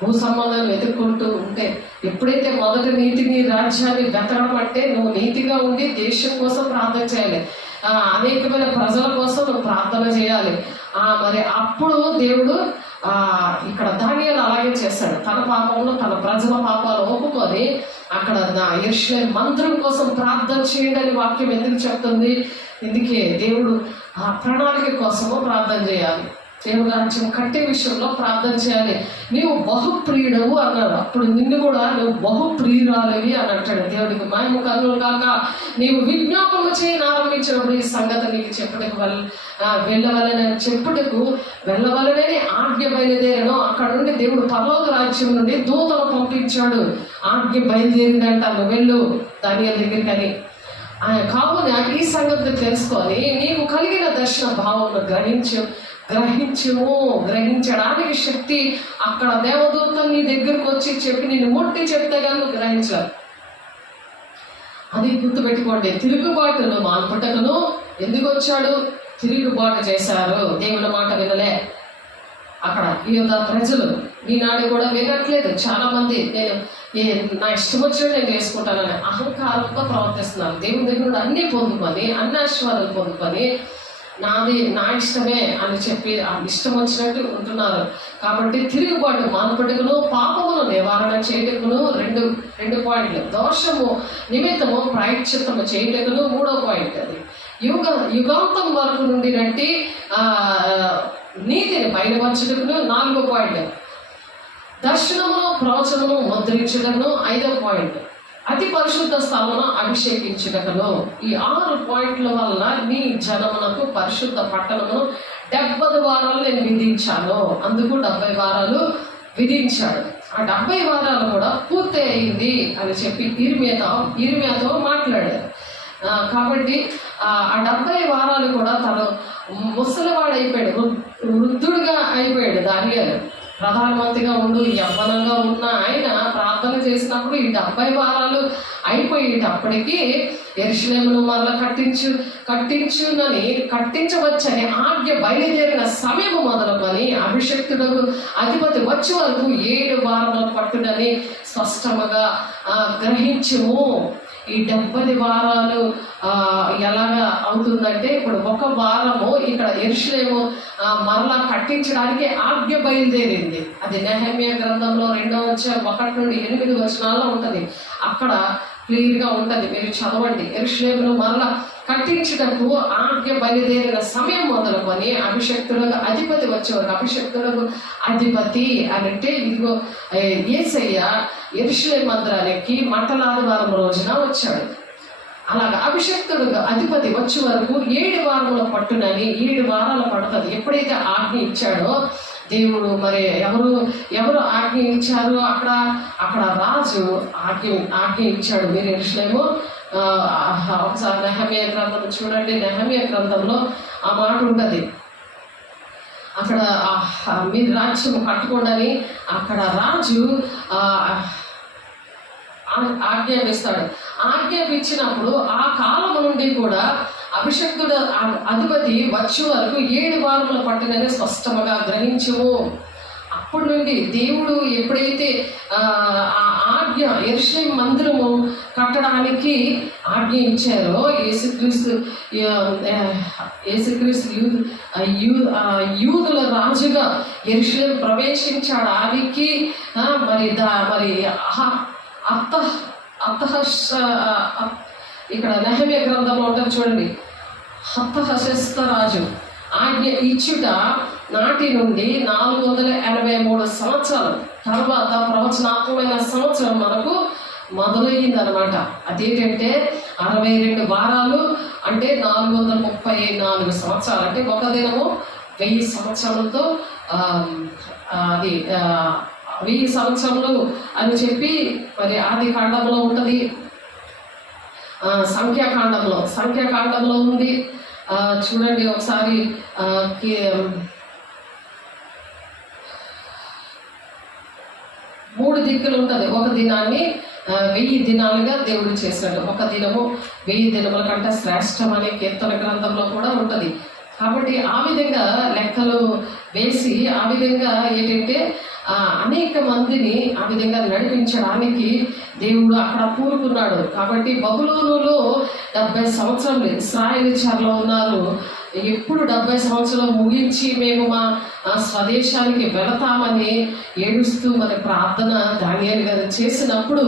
భూ సంబంధాలు ఎదుర్కొంటూ ఉంటే ఎప్పుడైతే మొదట నీతిని రాజ్యాన్ని వెతకడం అంటే నువ్వు నీతిగా ఉండి దేశం కోసం ప్రార్థన చేయాలి, అనేకమైన ప్రజల కోసం నువ్వు ప్రార్థన చేయాలి. మరి అప్పుడు దేవుడు ఇక్కడ దానియేలు అలాగే చేశాడు. తన పాపంలో తన ప్రజల పాపాలు ఒప్పుకొని అక్కడ యెరూషలేము మందిరం కోసం ప్రార్థన చేయండి అని వాక్యం ఎందుకు చెప్తుంది? ఎందుకే దేవుడు ఆ ప్రణాళిక కోసము ప్రార్థన చేయాలి, దేవుడు రాజ్యం కట్టే విషయంలో ప్రార్థన చేయాలి. నీవు బహుప్రియుడవు అన్నాడు. అప్పుడు నిన్ను కూడా నువ్వు బహుప్రియురాలివి అని అంటాడు. దేవుడికి మహిమ కలుగును గాక. నీవు విజ్ఞాపన చేయని ఆరంభించినప్పుడు ఈ సంగతి నీకు చెప్పుటకు వెళ్ళవలనని ఆజ్ఞ బయలుదేరను. అక్కడ నుండి దేవుడు పరలోక రాజ్యం నుండి దూతలు పంపించాడు. ఆజ్ఞ బయలుదేరిందంట, నువ్వు వెళ్ళు దానియేలు దగ్గరికి అని. కావున ఈ సంగతిని తెలుసుకొని నీకు కలిగిన దర్శన భావమును గ్రహించడానికి శక్తి అక్కడ దేవదూత నీ దగ్గరకు వచ్చి చెప్పి నేను ముట్టి చెప్తే కానీ నువ్వు గ్రహించాలి. అది గుర్తుపెట్టుకోండి. తిరుగుబాటును మాన్పుటకును ఎందుకు వచ్చాడు? తిరుగుబాటు చేశారు, దేవుని మాట వినలే. అక్కడ ఈ ప్రజలు ఈనాడు కూడా వినట్లేదు. చాలా మంది నా ఇష్టం వచ్చినట్టు నేను వేసుకుంటానని అహంకారంతో ప్రవర్తిస్తున్నారు. దేవుని దగ్గర నుండి అన్ని పొందుకొని అన్ని ఆశీర్వాదాలు పొందుకొని నాది నా ఇష్టమే అని చెప్పి ఆ ఇష్టం వచ్చినట్టు ఉంటున్నారు. కాబట్టి తిరుగుబాటు మాన్పటకును పాపమును నివారణ చేయటకును రెండు పాయింట్లు. దోషము నిమిత్తము ప్రాయశ్చిత్తము చేయటకును 3వ పాయింట్. అది యుగాంతం వరకు నుండి నట్టి నీతిని బయలుపరచుటకును 4వ పాయింట్. దర్శనమును ప్రవచనము ముద్రించుటకును 5వ పాయింట్. అతి పరిశుద్ధ స్థలమును అభిషేకించుటకును. ఈ 6 పాయింట్ల వల్ల నీ జనమునకు పరిశుద్ధ పట్టణమును 70 వారాలు నేను విధించాను. అందుకు 70 వారాలు విధించాడు. ఆ 70 వారాలు కూడా పూర్తి అయింది అని చెప్పి ఇర్మియాతో మాట్లాడారు. కాబట్టి ఆ 70 వారాలు కూడా తను ముసలివాడు అయిపోయాడు, వృద్ధుడుగా అయిపోయాడు. దానియేలు ప్రధానమంత్రిగా ఉండు యవ్వనంగా ఉన్న ఆయన ప్రార్థన చేసినప్పుడు ఈ 70 వారాలు అయిపోయేటప్పటికీ యెరూషలేమును మరలా కట్టించవచ్చని ఆజ్ఞ బయలుదేరిన సమయం మొదలుకొని అభిషక్తులకు అధిపతి వచ్చే వరకు 7 వారాలు పట్టునని స్పష్టంగా గ్రహించుము. ఈ 70 వారాలు ఎలాగా అవుతుందంటే ఇప్పుడు 1 వారము ఇక్కడ యెరూషలేము మరలా కట్టించడానికి ఆజ్ఞ బయలుదేరింది. అది నెహెమ్యా గ్రంథంలో 2వ అధ్యాయం 1 నుండి 8 వచనాల్లో ఉంటుంది. అక్కడ క్లియర్గా ఉంటుంది, మీరు చదవండి. యెరూషలేమును మరలా కట్టించుటకు ఆజ్ఞ బయలుదేరిన సమయం మొదలుకొని అభిషక్తులకు అధిపతి వచ్చేవారు. అభిషక్తులకు అధిపతి అని అంటే ఇదిగో యేసయ్య యెరూషలేము మందిరానికి మంటల ఆదివారం రోజున వచ్చాడు. అలాగా అభిషక్తుడు అధిపతి వచ్చే వరకు 7 వారముల పట్టునని 7 వారాలు పడుతుంది. ఎప్పుడైతే ఆజ్ఞ ఇచ్చాడో దేవుడు, మరి ఎవరు ఆజ్ఞ ఇచ్చారు? అక్కడ రాజు ఆజ్ఞ ఇచ్చాడు. మీరు యెరూషలేము ఒకసారి నెహెమీయా గ్రంథం చూడండి. నెహెమీయా గ్రంథంలో ఆ మాట ఉంటుంది. అక్కడ మీరు రాజ్యం కట్టుకోండి అక్కడ రాజు ఆజ్ఞాపిస్తాడు. ఆజ్ఞాపించినప్పుడు ఆ కాలం నుండి కూడా అభిషక్తుడు అధిపతి వచ్చే వరకు 7 వారముల పట్టునని స్పష్టంగా గ్రహించము. అప్పటి నుండి దేవుడు ఎప్పుడైతే ఆ ఆజ్ఞ యెరూషలేము మందిరము కట్టడానికి ఆజ్ఞ ఇచ్చారో, యేసుక్రీస్తు యూదుల రాజుగా యెరూషలేము ప్రవేశించాడు. ఆదికి మరి ఇక్కడ నెహెమీయా గ్రంథంలో ఉంటుంది చూడండి. అర్తహషస్త రాజు ఆజ్ఞ ఇచ్చుట నాటి నుండి 483 సంవత్సరాలు తర్వాత ప్రవచనాత్మకమైన సంవత్సరం మనకు మొదలయ్యిందనమాట. అదేంటంటే 62 వారాలు అంటే 434 సంవత్సరాలు. అంటే ఒక దినము 1000 సంవత్సరాలతో అది 1000 సంవత్సరములు అని చెప్పి మరి ఆది కాండంలో ఉంటుంది, సంఖ్యాకాండంలో ఉంది. చూడండి ఒకసారి. 3 దిక్కులు ఉంటుంది. ఒక దినాన్ని 1000 దినాలుగా దేవుడు చేశాడు. ఒక దినము 1000 దినముల కంటే శ్రేష్టం అనే కీర్తన గ్రంథంలో కూడా ఉంటుంది. కాబట్టి ఆ విధంగా లెక్కలు వేసి ఆ విధంగా ఏంటంటే అనేక మందిని ఆ విధంగా నడిపించడానికి దేవుడు అక్కడ పూనుకున్నాడు. కాబట్టి బబులోనులో 70 సంవత్సరాలు ఇశ్రాయేలు చెరలో ఉన్నారు. ఎప్పుడు 70 సంవత్సరాలు ముగించి మేము మా స్వదేశానికి వెళతామని ఏడుస్తూ మరి ప్రార్థన దానియేలు గారు చేసినప్పుడు,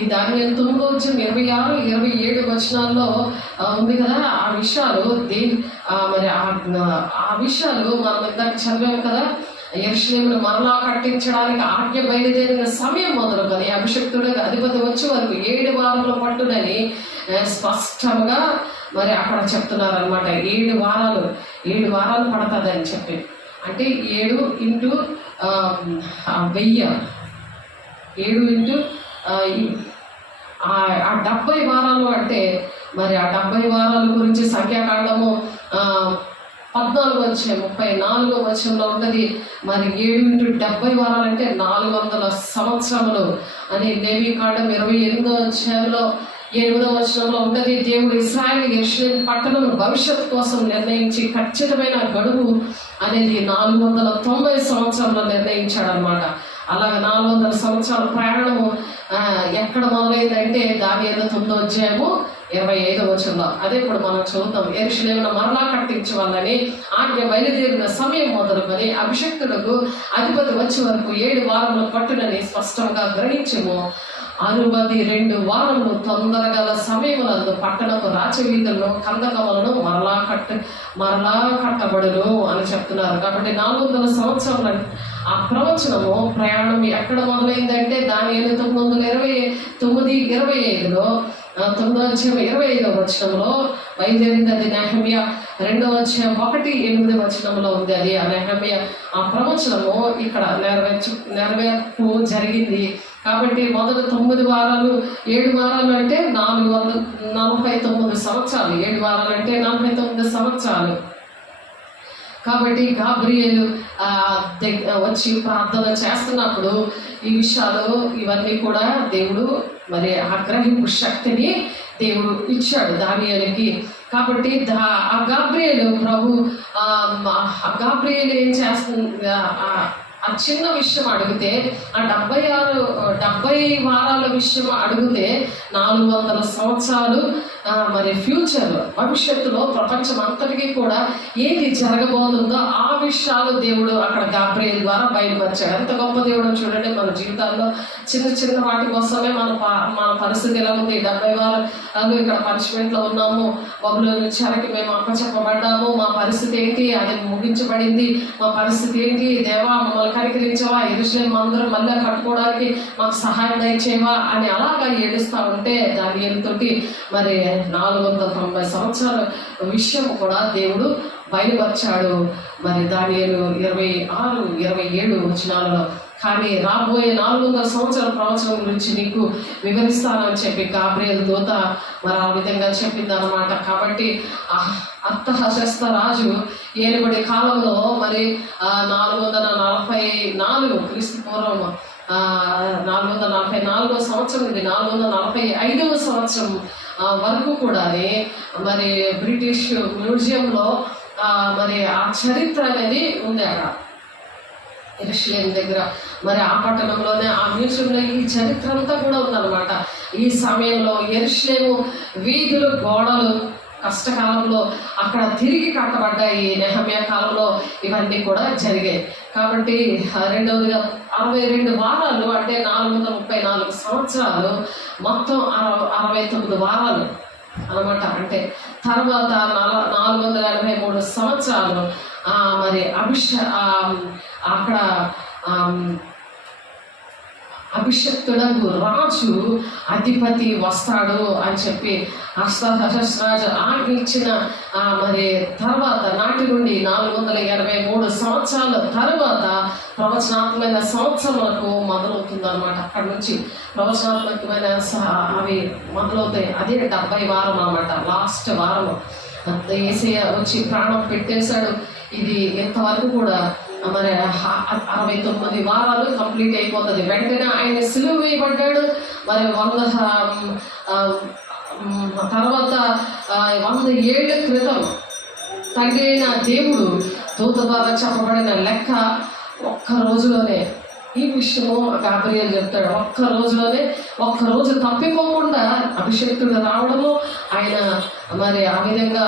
ఈ దానియేలు 9:26-27 వచనాల్లో ఉంది కదా ఆ విషయాలు. మరి ఆ విషయాలు మనం ఇందాక చదివాం కదా. యెరూషలేమును మరలా కట్టించడానికి ఆజ్ఞ బయలుదేరిన సమయం మొదలుకొని అభిషక్తుడు అధిపతి వచ్చే వరకు 7 వారముల పట్టునని స్పష్టంగా మరి అక్కడ చెప్తున్నారు అనమాట. 7 వారాలు పడుతుంది అని చెప్పి. అంటే 7 ఇంటూ 1000 7 ఆ 70 వారాలు. అంటే మరి ఆ 70 వారాల గురించి సంఖ్యాకాండము 14:34 వచనంలో ఉంటుంది. మరి 7 ఇంటూ 70 వారాలంటే 400 సంవత్సరములు అని లేవీకాండం 28వ అధ్యాయంలో 8వ వచనంలో ఉంటుంది. దేవుడు ఇశ్రాయేలు యెరూషలేము పట్టణం భవిష్యత్తు కోసం నిర్ణయించి ఖచ్చితమైన గడువు అనేది 490 సంవత్సరంలో నిర్ణయించాడు అనమాట. అలాగ 400 సంవత్సరాల ప్రయాణము ఎక్కడ మొదలైందంటే దానియేలు 9వ అధ్యాయము 25వ వచనంలో. అదే ఇప్పుడు మనం చూద్దాం. యెరూషలేమును మరలా కట్టించవాలని ఆజ్ఞ బయలుదేరిన సమయం మొదలుకొని అభిషక్తులకు అధిపతి వచ్చే వరకు 7 వారముల పట్టునని స్పష్టంగా గ్రహించము. 62 వారములు తొందరగల సమయములందు పట్టణపు రాచవీధులను కందకములను మరలా కట్టబడును అని చెప్తున్నారు. కాబట్టి 400 సంవత్సరాల ఆ ప్రవచనము ప్రయాణం ఎక్కడ మొదలైందంటే దానియేలు 9:25లో 9వ అధ్యాయం 25వ వచనంలో బయలుదేరింది. అది నెహెమీయా 2వ అధ్యాయం 1-8 వచనంలో ఉంది. అది ఆ నెహెమీయా ఆ ప్రవచనము ఇక్కడ నెరవేర్పు జరిగింది. కాబట్టి మొదటి 9 వారాలు 7 వారాలు అంటే 449 సంవత్సరాలు. 7 వారాలు అంటే 49 సంవత్సరాలు. కాబట్టి గాబ్రియేలు వచ్చి ప్రార్థన చేస్తున్నప్పుడు ఈ విషయాలు ఇవన్నీ కూడా దేవుడు మరి ఆగ్రహింపు శక్తిని దేవుడు ఇచ్చాడు దానియేలుకి. కాబట్టి ఆ గాబ్రియేలు గాబ్రియేలు ఏం చేస్తుంది, ఆ చిన్న విషయం అడిగితే, ఆ 70 వారాల విషయం అడిగితే 400 సంవత్సరాలు మరి ఫ్యూచర్ భవిష్యత్తులో ప్రపంచం అంతటికీ కూడా ఏది జరగబోతుందో ఆ విషయాలు దేవుడు అక్కడ గాబ్రియేల్ ద్వారా బయలుపరిచాడు. ఎంత గొప్ప దేవుడు చూడండి. మన జీవితాల్లో చిన్న చిన్న వాటి కోసమే మన పరిస్థితి ఎలా ఉంది. 70 వారాలు ఇక్కడ పనిష్మెంట్లో ఉన్నాము, బబులోను చెరకి మేము అప్పచెప్పబడ్డాము, మా పరిస్థితి ఏంటి, అది ముగించబడింది, మా పరిస్థితి ఏంటి, దేవా మమ్మల్ని కనికరించవా, యెరూషలేము మందిరం మళ్ళీ కట్టుకోవడానికి మాకు సహాయం దయచేవా అని అలాగా ఏడుస్తూ ఉంటే దానియేలుతోటి మరి 490 సంవత్సరాల విషయం కూడా దేవుడు బయలుపరిచాడు. మరి దానియేలు 26, 27 వచనాలలో. కానీ రాబోయే 400 సంవత్సరాల ప్రవచనం గురించి నీకు వివరిస్తానని చెప్పి గాబ్రియేలు దూత మరి ఆ విధంగా చెప్పింది అనమాట. కాబట్టి అర్తహషస్త రాజు ఏలుబడి కాలంలో మరి 444 క్రీస్తు పూర్వం 444వ సంవత్సరం నుండి 445వ సంవత్సరం వరకు కూడా మరి బ్రిటిష్ మ్యూజియంలో మరి ఆ చరిత్ర అనేది ఉంది అక్కడ యెరూషలేము దగ్గర. మరి ఆ పట్టణంలోనే ఆ మ్యూజియంలో ఈ చరిత్ర అంతా కూడా ఉందన్నమాట. ఈ సమయంలో యెరూషలేము వీధులు గోడలు కష్టకాలంలో అక్కడ తిరిగి కట్టబడ్డాయి. నెహెమ్యా కాలంలో ఇవన్నీ కూడా జరిగాయి. కాబట్టి రెండవదిగా 62 వారాలు అంటే 434 సంవత్సరాలు, మొత్తం 69 వారాలు అనమాట. అంటే తర్వాత 483 సంవత్సరాలు మరి అక్కడ అభిషక్తుడకు రాజు అధిపతి వస్తాడు అని చెప్పి అర్తహషస్త ఆజ్ఞ ఇచ్చిన మరి తర్వాత నాటి నుండి 483 సంవత్సరాల తర్వాత ప్రవచనాత్మకమైన సంవత్సరాలకు మొదలవుతుంది అనమాట. అక్కడి నుంచి ప్రవచనాత్మకమైన అవి మొదలవుతాయి. అదే 70 వారం అనమాట, లాస్ట్ వారం. యేసయ్య వచ్చి ప్రాణం పెట్టేశాడు. ఇది ఇంతవరకు కూడా మరి 69 వారాలు కంప్లీట్ అయిపోతుంది. వెంటనే ఆయన సిలువ వేయబడ్డాడు. మరి 100 తర్వాత 100 ఏళ్ల క్రితం తండ్రి అయిన దేవుడు దూత ద్వారా చెప్పబడిన లెక్క ఒక్క రోజులోనే ఈ విషయము గాబ్రియేలు చెప్తాడు. ఒక్క రోజు తప్పిపోకుండా అభిషేక్తుడు రావడము, ఆయన మరి ఆ విధంగా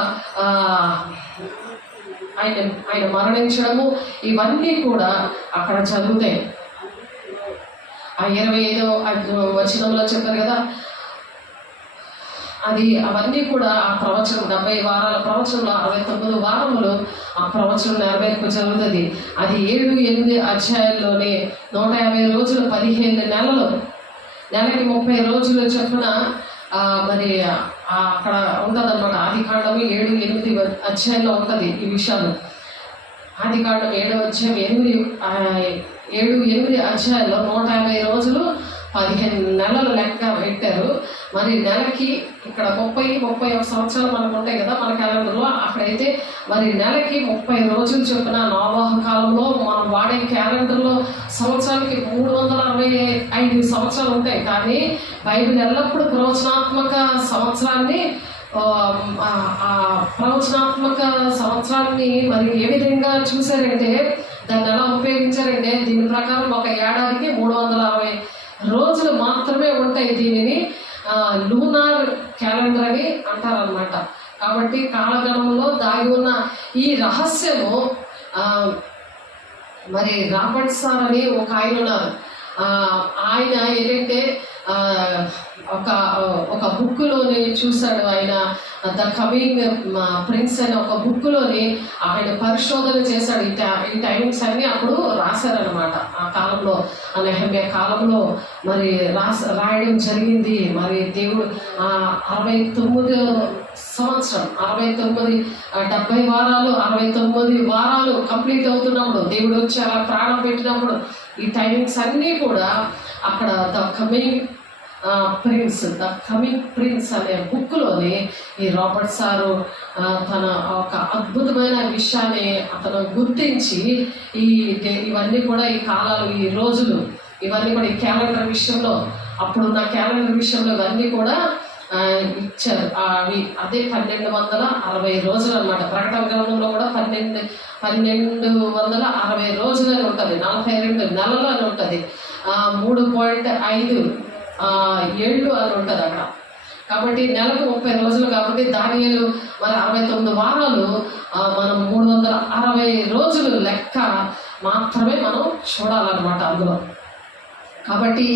ఆయన మరణించడము, ఇవన్నీ కూడా అక్కడ జరుగుతాయి. ఆ 25వ వచనంలో చెప్పారు కదా, అవన్నీ కూడా ఆ ప్రవచనం 70 వారాల ప్రవచనంలో 69 వారములు ఆ ప్రవచనం నెరవేర్పు జరుగుతుంది. అది 7-8 అధ్యాయాల్లోనే 150 రోజులు 15 నెలలు, నెలకి 30 రోజులు చొప్పున మరి అక్కడ ఉంటుంది అనమాట. ఆదికాండము 7-8 అధ్యాయంలో ఉంటుంది ఈ విషయాలు. ఆదికాండం 7వ అధ్యాయం 7-8 అధ్యాయాల్లో 150 రోజులు 15 నెలలు లెక్క పెట్టారు. మరి నెలకి ఇక్కడ 30-31 సంవత్సరాలు మనకు ఉంటాయి కదా మన క్యాలెండర్లో. అక్కడైతే మరి నెలకి 30 రోజులు చొప్పున నోవాహు కాలంలో మనం వాడే క్యాలెండర్లో సంవత్సరానికి 365 సంవత్సరాలు ఉంటాయి. కానీ బైబిల్ ఎల్లప్పుడూ ప్రవచనాత్మక సంవత్సరాన్ని మరి ఏ విధంగా చూశారంటే, దాన్ని ఎలా ఉపయోగించారంటే, దీని ప్రకారం ఒక ఏడాదికి 360 రోజులు మాత్రమే ఉంటాయి. దీనిని లూనార్ క్యాలెండర్ అని అంటారనమాట. కాబట్టి కాలగణంలో దాగి ఉన్న ఈ రహస్యము మరి రాబర్ట్ సార్ అని ఒక ఆయన ఉన్నారు. ఆయన ఏంటంటే ఒక బుక్లోని చూశాడు. ఆయన ద కమింగ్ ప్రిన్స్ అనే ఒక బుక్లోని ఆయన పరిశోధన చేశాడు. ఈ టైమింగ్స్ అన్నీ అప్పుడు రాశారనమాట. ఆ కాలంలో నెహెమ్యా కాలంలో మరి రాయడం జరిగింది. మరి దేవుడు 69 సంవత్సరం 70 వారాలు 69 వారాలు కంప్లీట్ అవుతున్నప్పుడు, దేవుడు వచ్చి అలా ప్రాణం పెట్టినప్పుడు ఈ టైమింగ్స్ అన్నీ కూడా అక్కడ ద కమింగ్ ప్రిన్స్ అనే బుక్లోని ఈ రాబర్ట్ సారు తన ఒక అద్భుతమైన విషయాన్ని అతను గుర్తించి ఇవన్నీ కూడా ఈ కాలాలు, ఈ రోజులు, ఇవన్నీ కూడా ఈ క్యాలెండర్ విషయంలో, అప్పుడున్న క్యాలెండర్ విషయంలో ఇవన్నీ కూడా ఇచ్చారు. అదే 1260 రోజులు అనమాట. ప్రకటన గ్రంథంలో కూడా 1260 రోజులు అని ఉంటుంది. 42 నెలలు అని ఉంటుంది. 3.5 ఏళ్ళు అని ఉంటుంది అక్కడ. కాబట్టి నెలకు 30 రోజులు కాబట్టి దానియేలు మరి 69 వారాలు మనం 360 రోజులు లెక్క మాత్రమే మనం చూడాలన్నమాట అందులో. కాబట్టి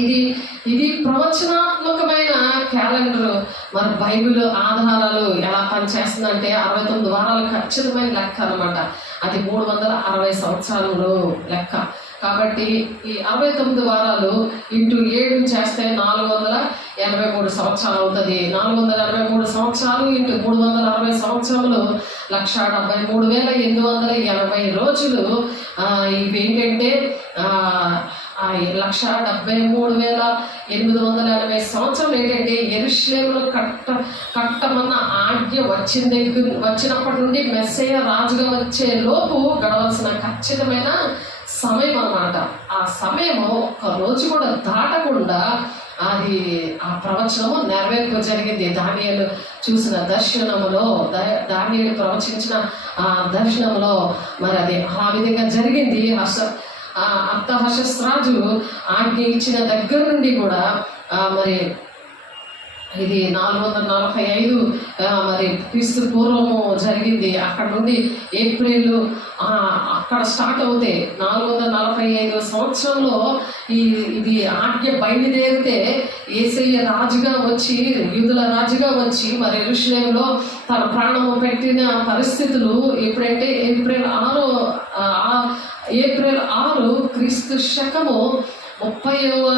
ఇది ప్రవచనాత్మకమైన క్యాలెండర్. మరి బైబిల్ ఆధారాలు ఎలా పనిచేస్తుందంటే 69 వారాలు ఖచ్చితమైన లెక్క అనమాట. అది 360 సంవత్సరాలు లెక్క. కాబట్టి ఈ 69 వారాలు ఇంటూ 7 చేస్తే 483 సంవత్సరాలు అవుతుంది. 483 సంవత్సరాలు ఇంటూ 360 సంవత్సరములు 173,880 రోజులు. ఇవేంటంటే 173,880 సంవత్సరాలు ఏంటంటే యెరూషలేములో కట్టమన్న ఆజ్ఞ వచ్చినప్పటి నుండి మెస్సయ్య రాజుగా వచ్చే లోపు గడవలసిన ఖచ్చితమైన సమయం అన్నమాట. ఆ సమయము ఒక్క రోజు కూడా దాటకుండా అది ఆ ప్రవచనము నెరవేర్పు జరిగింది. దానియేలు చూసిన దర్శనములో, దానియేలు ప్రవచించిన ఆ దర్శనములో మరి అది ఆ విధంగా జరిగింది. అర్తహషస్రాజు ఆజ్ఞ ఇచ్చిన దగ్గర నుండి కూడా మరి ఇది 445 మరి క్రీస్తు పూర్వము జరిగింది. అక్కడ నుండి ఏప్రిల్ అక్కడ స్టార్ట్ అవుతే 445 సంవత్సరంలో ఇది ఆజ్ఞ బయలుదేరితే యేసయ్య రాజుగా వచ్చి, యూదుల రాజుగా వచ్చి మరి యెరూషలేములో తన ప్రాణము పెట్టిన పరిస్థితులు ఎప్పుడంటే ఏప్రిల్ 6 క్రీస్తు శకము 32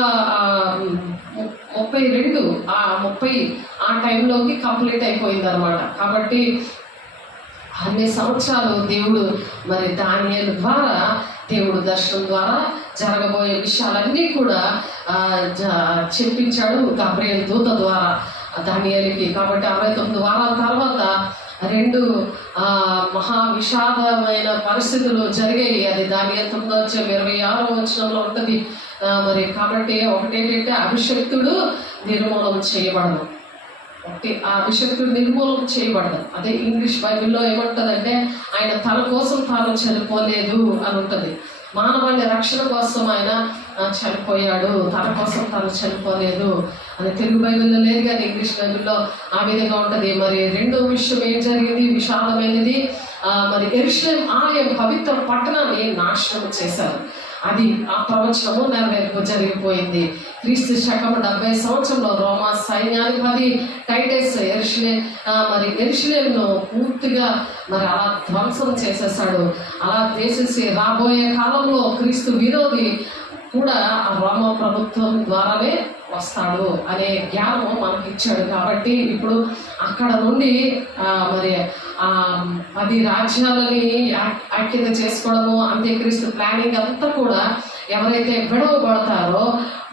ఆ టైంలోకి కంప్లీట్ అయిపోయింది అనమాట. కాబట్టి అన్ని సంవత్సరాలు దేవుడు మరి దానియేలు ద్వారా, దేవుడు దర్శనం ద్వారా జరగబోయే విషయాలన్నీ కూడా చెప్పించాడు గబ్రియలు దూత ద్వారా దానియేలుకి. కాబట్టి 69 వారాల తర్వాత 2 మహా విషాదమైన పరిస్థితులు జరిగాయి. అది దానియేలు 9:26 ఉంటుంది. మరి కాబట్టి ఒకటేంటంటే అభిషక్తుడు నిర్మూలన చేయబడదు. ఆ అభిషక్తుడు నిర్మూలన చేయబడదు. అదే ఇంగ్లీష్ బైబిల్లో ఏమంటుందంటే ఆయన తన కోసం తాను చనిపోలేదు అని ఉంటుంది. మానవాళి రక్షణ కోసం ఆయన చనిపోయాడు, తన కోసం తను చనిపోలేదు అని తెలుగు బైబిల్లో లేదు, కానీ ఇంగ్లీష్ బైబిల్లో ఆ విధంగా ఉంటుంది. మరి రెండో విషయం ఏం జరిగింది విషాదమైనది, మరి యెరూషలేము ఆలయం పవిత్ర పట్టణాన్ని నాశనం చేశారు. అది ఆ ప్రవచనము నెరవేర్పు జరిగిపోయింది. క్రీస్తు శకం 70 సంవత్సరంలో రోమా సైన్యాధిపతి టైటస్ యెరూషలేమును పూర్తిగా మరి అలా ధ్వంసం చేసేసాడు. అలా చేసేసి రాబోయే కాలంలో క్రీస్తు విరోధి కూడా ఆ రోమా ప్రభుత్వం ద్వారానే వస్తాడు అనే జ్ఞానం మనకి ఇచ్చాడు. కాబట్టి ఇప్పుడు అక్కడ నుండి మరి 10 రాజ్యాలని ఐక్యత చేసుకోవడము, అంత్యక్రీస్తు ప్లానింగ్ అంతా కూడా ఎవరైతే విడవబడతారో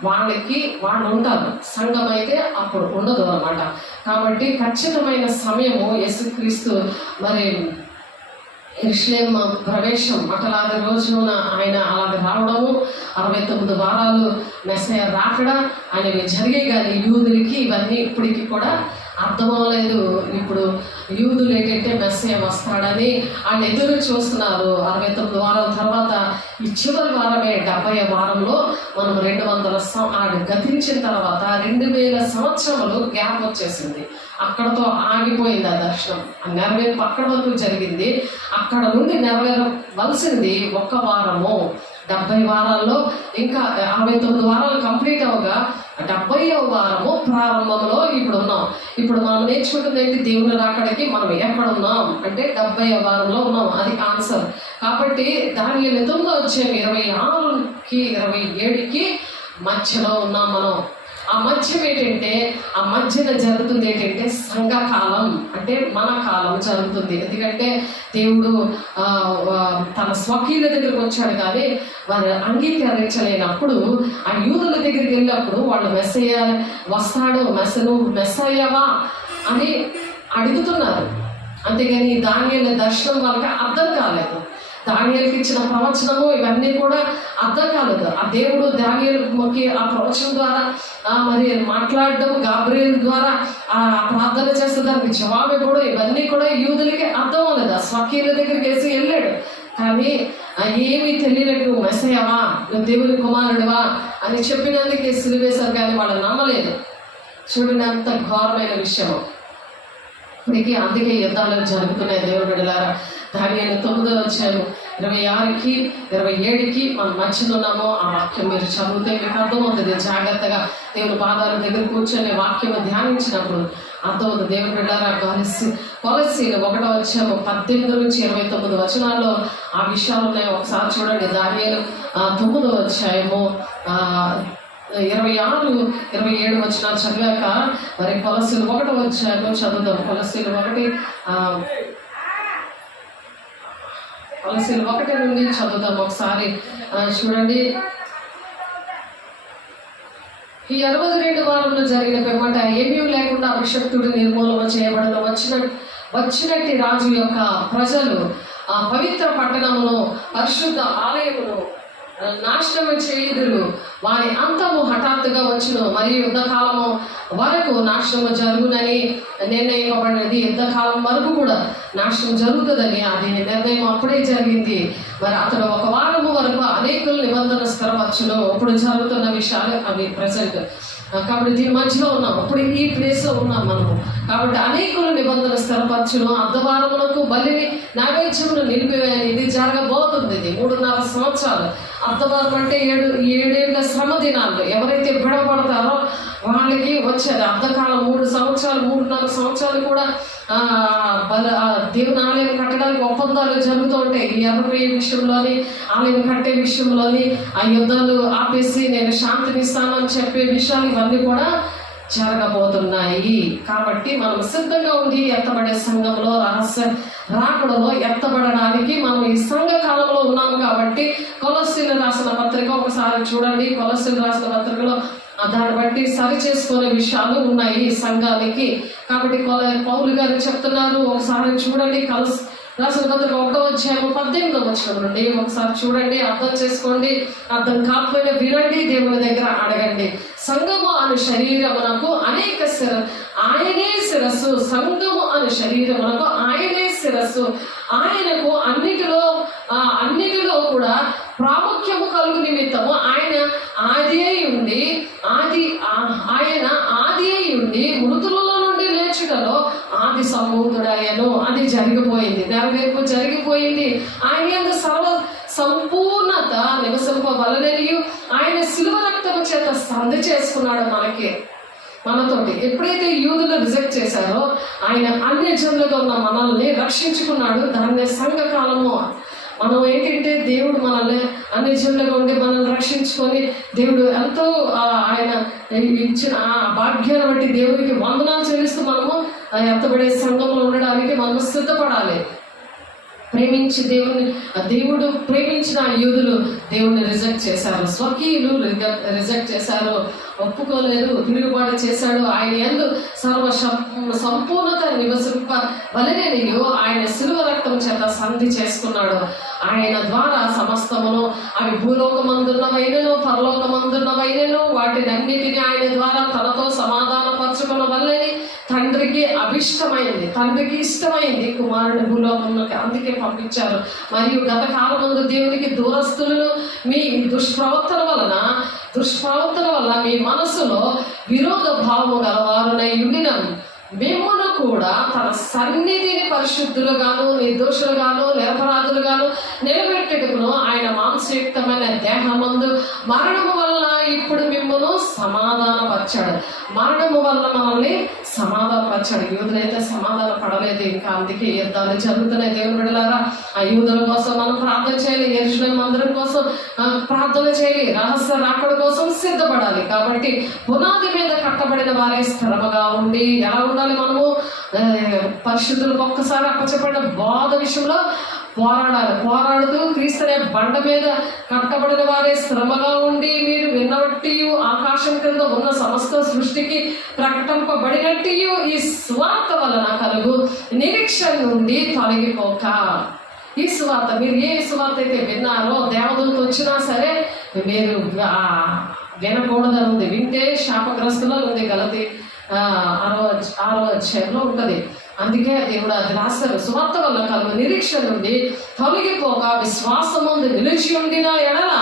వాళ్ళు ఉంటారు, సంఘం అయితే అప్పుడు ఉండదు అన్నమాట. కాబట్టి ఖచ్చితమైన సమయము యేసుక్రీస్తు మరి యెరూషలేము ప్రవేశం అట్లాంటి రోజున ఆయన అలాగే రావడము, 69 వారాలు మెస్సయ్య రాకడ అనేవి జరిగాయి. కానీ యూదులకి ఇవన్నీ ఇప్పటికీ కూడా అర్థం అవ్వలేదు. ఇప్పుడు యూదులు ఏంటంటే మెస్సయ్య వస్తాడని వాళ్ళు ఎదురు చూస్తున్నారు. 69 వారాల తర్వాత ఈ చివరి వారమే 70వ వారంలో మనం 200 గతించిన తర్వాత 2000 సంవత్సరములు గ్యాప్ వచ్చేసింది. అక్కడతో ఆగిపోయింది ఆ దర్శనం. ఆ నెరవేర్పు అక్కడ వరకు జరిగింది. అక్కడ నుండి నెరవేరవలసింది 1 వారము. 70 వారాల్లో ఇంకా 69 వారాలు కంప్లీట్ అవగా 70వ వారము ప్రారంభంలో ఇప్పుడు ఉన్నాం. ఇప్పుడు మనం నేర్చుకుంటుంది ఏంటి, దేవుని రాకడికి మనం ఎక్కడ ఉన్నాం అంటే 70వ వారంలో ఉన్నాం. అది ఆన్సర్. కాబట్టి దానియేలు 9:26కి 27కి మధ్యలో ఉన్నాం మనం. ఆ మధ్యం ఏంటంటే, ఆ మధ్యన జరుగుతుంది ఏంటంటే సంఘకాలం, అంటే మన కాలం జరుగుతుంది. ఎందుకంటే దేవుడు తన స్వకీయుల దగ్గరకు వచ్చాడు, కానీ వారు అంగీకరించలేనప్పుడు ఆ యూదుల దగ్గరికి వెళ్ళినప్పుడు వాళ్ళు మెస్సయ్య వస్తాడు, నువ్వు మెస్సయ్యవా అని అడుగుతున్నారు. అంతేగాని దానియేలు దర్శనం వాళ్ళకి అర్థం కాలేదు. దానియేలుకి ఇచ్చిన ప్రవచనము ఇవన్నీ కూడా అర్థం కాలేదు. ఆ దేవుడు దానియేలుకి ఆ ప్రవచనం ద్వారా మరి మాట్లాడడం, గాబ్రియల్ ద్వారా ఆ ప్రార్థన చేస్తే దానికి జవాబు ఇవ్వడం, ఇవన్నీ కూడా యూదులకి అర్థం అవ్వలేదు. ఆ స్వకీయుల దగ్గరికి వేసి వెళ్ళాడు, కానీ ఏమీ తెలియనట్టు మెస్సయ్యవా, నువ్వు దేవుని కుమారుడివా అని చెప్పినందుకే సిలువేశారు, కానీ వాళ్ళు నమ్మలేదు. చూడండి అంత ఘోరమైన విషయం. అందుకే యుద్ధాలు జరుగుతున్నాయి దేవుని బిడ్డలారా. దానియేలు 9వ అధ్యాయం 26కి 27కి మనం మధ్యనున్నామో ఆ వాక్యం మీరు చదివితే మీకు అర్థమవుతుంది. జాగ్రత్తగా దేవుని పాదాల దగ్గర కూర్చొని వాక్యం ధ్యానించినప్పుడు అర్థమవుతుంది. దేవుని బిడ్డలారా, కొలస్సీలు 1వ అధ్యాయం 18 నుంచి 29 వచనాల్లో ఆ విషయాలు ఉన్నాయి. ఒకసారి చూడండి. దానియేలు 9వ అధ్యాయము 26, 27 వచనాలు చదివాక మరి కొలస్సీలు 1వ అధ్యాయం చదువుదాం. కొలస్సీలు 1 నుండి చదువుదాం ఒకసారి. చూడండి. ఈ 62 వారంలో జరిగిన పిమ్మట ఏమీ లేకుండా అభిషక్తుడు నిర్మూలన చేయబడను వచ్చినట్టి రాజు యొక్క ప్రజలు ఆ పవిత్ర పట్టణమును పరిశుద్ధ ఆలయమును నాశనము చేయుదురు. వారి అంతము హఠాత్తుగా వచ్చును. మరియు యుద్ధకాలము వరకు నాశనము జరుగునని నిర్ణయింపబడినది. యుద్ధకాలం వరకు కూడా నాశనం జరుగుతుందని అది నిర్ణయం అప్పుడే జరిగింది. మరి అతడు 1 వారము వరకు అనేకులు నిబంధన స్థిరపరచును. ఇప్పుడు జరుగుతున్న విషయాలు అవి ప్రజెంట్. కాబట్టి దీని మధ్యలో ఉన్నాం. అప్పుడు ఈ ప్లేస్లో ఉన్నాం మనము. కాబట్టి అనేకులు నిబంధన స్థిరపరచును. అర్ధవారములకు బలిని నైవేద్యమును నిలిపివేయని ఇది జరగబోతుంది. ఇది 3.5 సంవత్సరాలు. అర్ధవారం అంటే 7 ఏళ్ల శ్రమ దినాలు. ఎవరైతే బిడపడతారో వాళ్ళకి వచ్చేది అర్ధకాలం. 3 సంవత్సరాలు 3.5 సంవత్సరాలు కూడా దేవుని ఆలయం కట్టడానికి ఒప్పందాలు జరుగుతూ ఉంటాయి. ఈ ఎర్రపోయే విషయంలోని, ఆలయం కట్టే విషయంలోని, ఆ యుద్ధాలు ఆపేసి నేను శాంతినిస్తాను అని చెప్పే విషయాలు ఇవన్నీ కూడా జరగబోతున్నాయి. కాబట్టి మనం సిద్ధంగా ఉండి ఎత్తబడే సంఘంలో రహస్య రాకడలో ఎత్తబడడానికి మనం ఈ సంఘ కాలంలో ఉన్నాము. కాబట్టి కొలస్సీలు రాసిన పత్రిక ఒకసారి చూడండి. కొలస్సీలు రాసిన పత్రికలో దాన్ని బట్టి సరి చేసుకునే విషయాలు ఉన్నాయి సంఘానికి. కాబట్టి పౌలు గారు చెప్తున్నారు, ఒకసారి చూడండి. రాసిన పత్రిక 1వ అధ్యాయం 18వ వచనం నుండి ఒకసారి చూడండి, అర్థం చేసుకోండి. అర్థం కాకపోయినా వినండి, దేవుని దగ్గర అడగండి. సంఘము అను శరీరమునకు అనేక ఆయనే శిరస్సు. సంఘము అను శరీరమునకు ఆయనే శిరస్సు. ఆయనకు అన్నిటిలో కూడా ప్రాముఖ్యము కలుగు నిమిత్తము ఆయన ఆది అయి ఉండి మృతులలో నుండి లేచుటలో ఆది సంభూతుడాయను. అది జరిగిపోయింది, నెరవేర్పు జరిగిపోయింది. ఆయన యందు సంపూర్ణత నివసింపవలననియు ఆయన శిలువ రక్తము చేత సంధి చేసుకున్నాడు మనతోటి. ఎప్పుడైతే యూదులు రిజెక్ట్ చేశారో ఆయన అన్య జనులుగా ఉన్న మనల్ని రక్షించుకున్నాడు. దాన్ని సంఘకాలము. మనం ఏంటంటే దేవుడు మనల్ని అన్ని జనులుగా ఉండి మనల్ని రక్షించుకొని దేవుడు ఎంతో ఆయన ఇచ్చిన ఆ భాగ్యాన్ని బట్టి దేవుడికి వందనాలు చెల్లిస్తూ మనము ఎత్తబడే సంఘంలో ఉండడానికి మనము సిద్ధపడాలి. దేవుడు ప్రేమించిన యూదులు దేవుడిని రిజెక్ట్ చేశారు. స్వకీయులు రిజెక్ట్ చేశారు, ఒప్పుకోలేదు, తిరుగుబాటు చేశాడు. ఆయన యందు సంపూర్ణత నివసింపవలెననియు ఆయన శిలువ రక్తం చేత సంధి చేసుకున్నాడు. ఆయన ద్వారా సమస్తమును, అవి భూలోకమందున్నవైనను పరలోకమందున్నవైనను, వాటినన్నిటిని ఆయన ద్వారా తనతో సమాధానపరచుకున్న వల్లని తండ్రికి ఇష్టమైంది కుమారుని భూలోకంలోకి అందుకే పంపించారు. మరియు గత కాలమందు దేవునికి దూరస్తులను మీ దుష్ప్రవర్తన వల్ల మీ మనసులో విరోధ భావము గలవారునై ఉండినను మిమ్మును కూడా తన సన్నిధిని పరిశుద్ధులుగాను నిర్దోషులుగాను నిరపరాధులుగాను నిలబెట్టుటకును ఆయన మాంసయుక్తమైన దేహమందు మరణము వల్ల ఇప్పుడు మిమ్మును సమాధానపరచాడు. మరణము వల్ల మనల్ని సమాధానపరచాడు. యూదులైతే సమాధాన పడలేదు. ఇంకా అందుకే యుద్ధాలు జరుగుతున్నాయి. దేవుని బిడ్డలారా, ఆ యూదుల కోసం మనం ప్రార్థన చేయాలి. యెరూషలేము మందిరం కోసం ప్రార్థన చేయాలి. రహస్య రాకడ కోసం సిద్ధపడాలి. కాబట్టి పునాది మీద కట్టబడిన వారే స్థిరముగా ఉండి ఎలా ఉండాలి? మనము పరిశుద్ధులకు ఒక్కసారి అప్పచెప్పడిన బోధ విషయంలో పోరాడుతూ క్రీస్తునే బండ మీద కట్టబడిన వారే శ్రమగా ఉండి మీరు విన్నబట్టి ఆకాశం క్రింద ఉన్న సమస్త సృష్టికి ప్రకటింపబడినట్టు ఈ స్వార్థ వలన కలుగు నిరీక్షణ నుండి తొలగిపోక. ఈ స్వార్థ మీరు ఏ స్వార్థ అయితే విన్నారో దేవదూత వచ్చినా సరే మీరు వినకూడదని ఉంది. వింటే శాపగ్రస్తులో ఉంది. గలతీ 6వ అధ్యాయంలో ఉంటుంది. అందుకే దేవుడు అది రాస్తారు, సువార్త వల్ల కలుగు నిరీక్షణ నుండి తొలగిపోగా విశ్వాసమందు నిలిచి ఉండిన ఎడల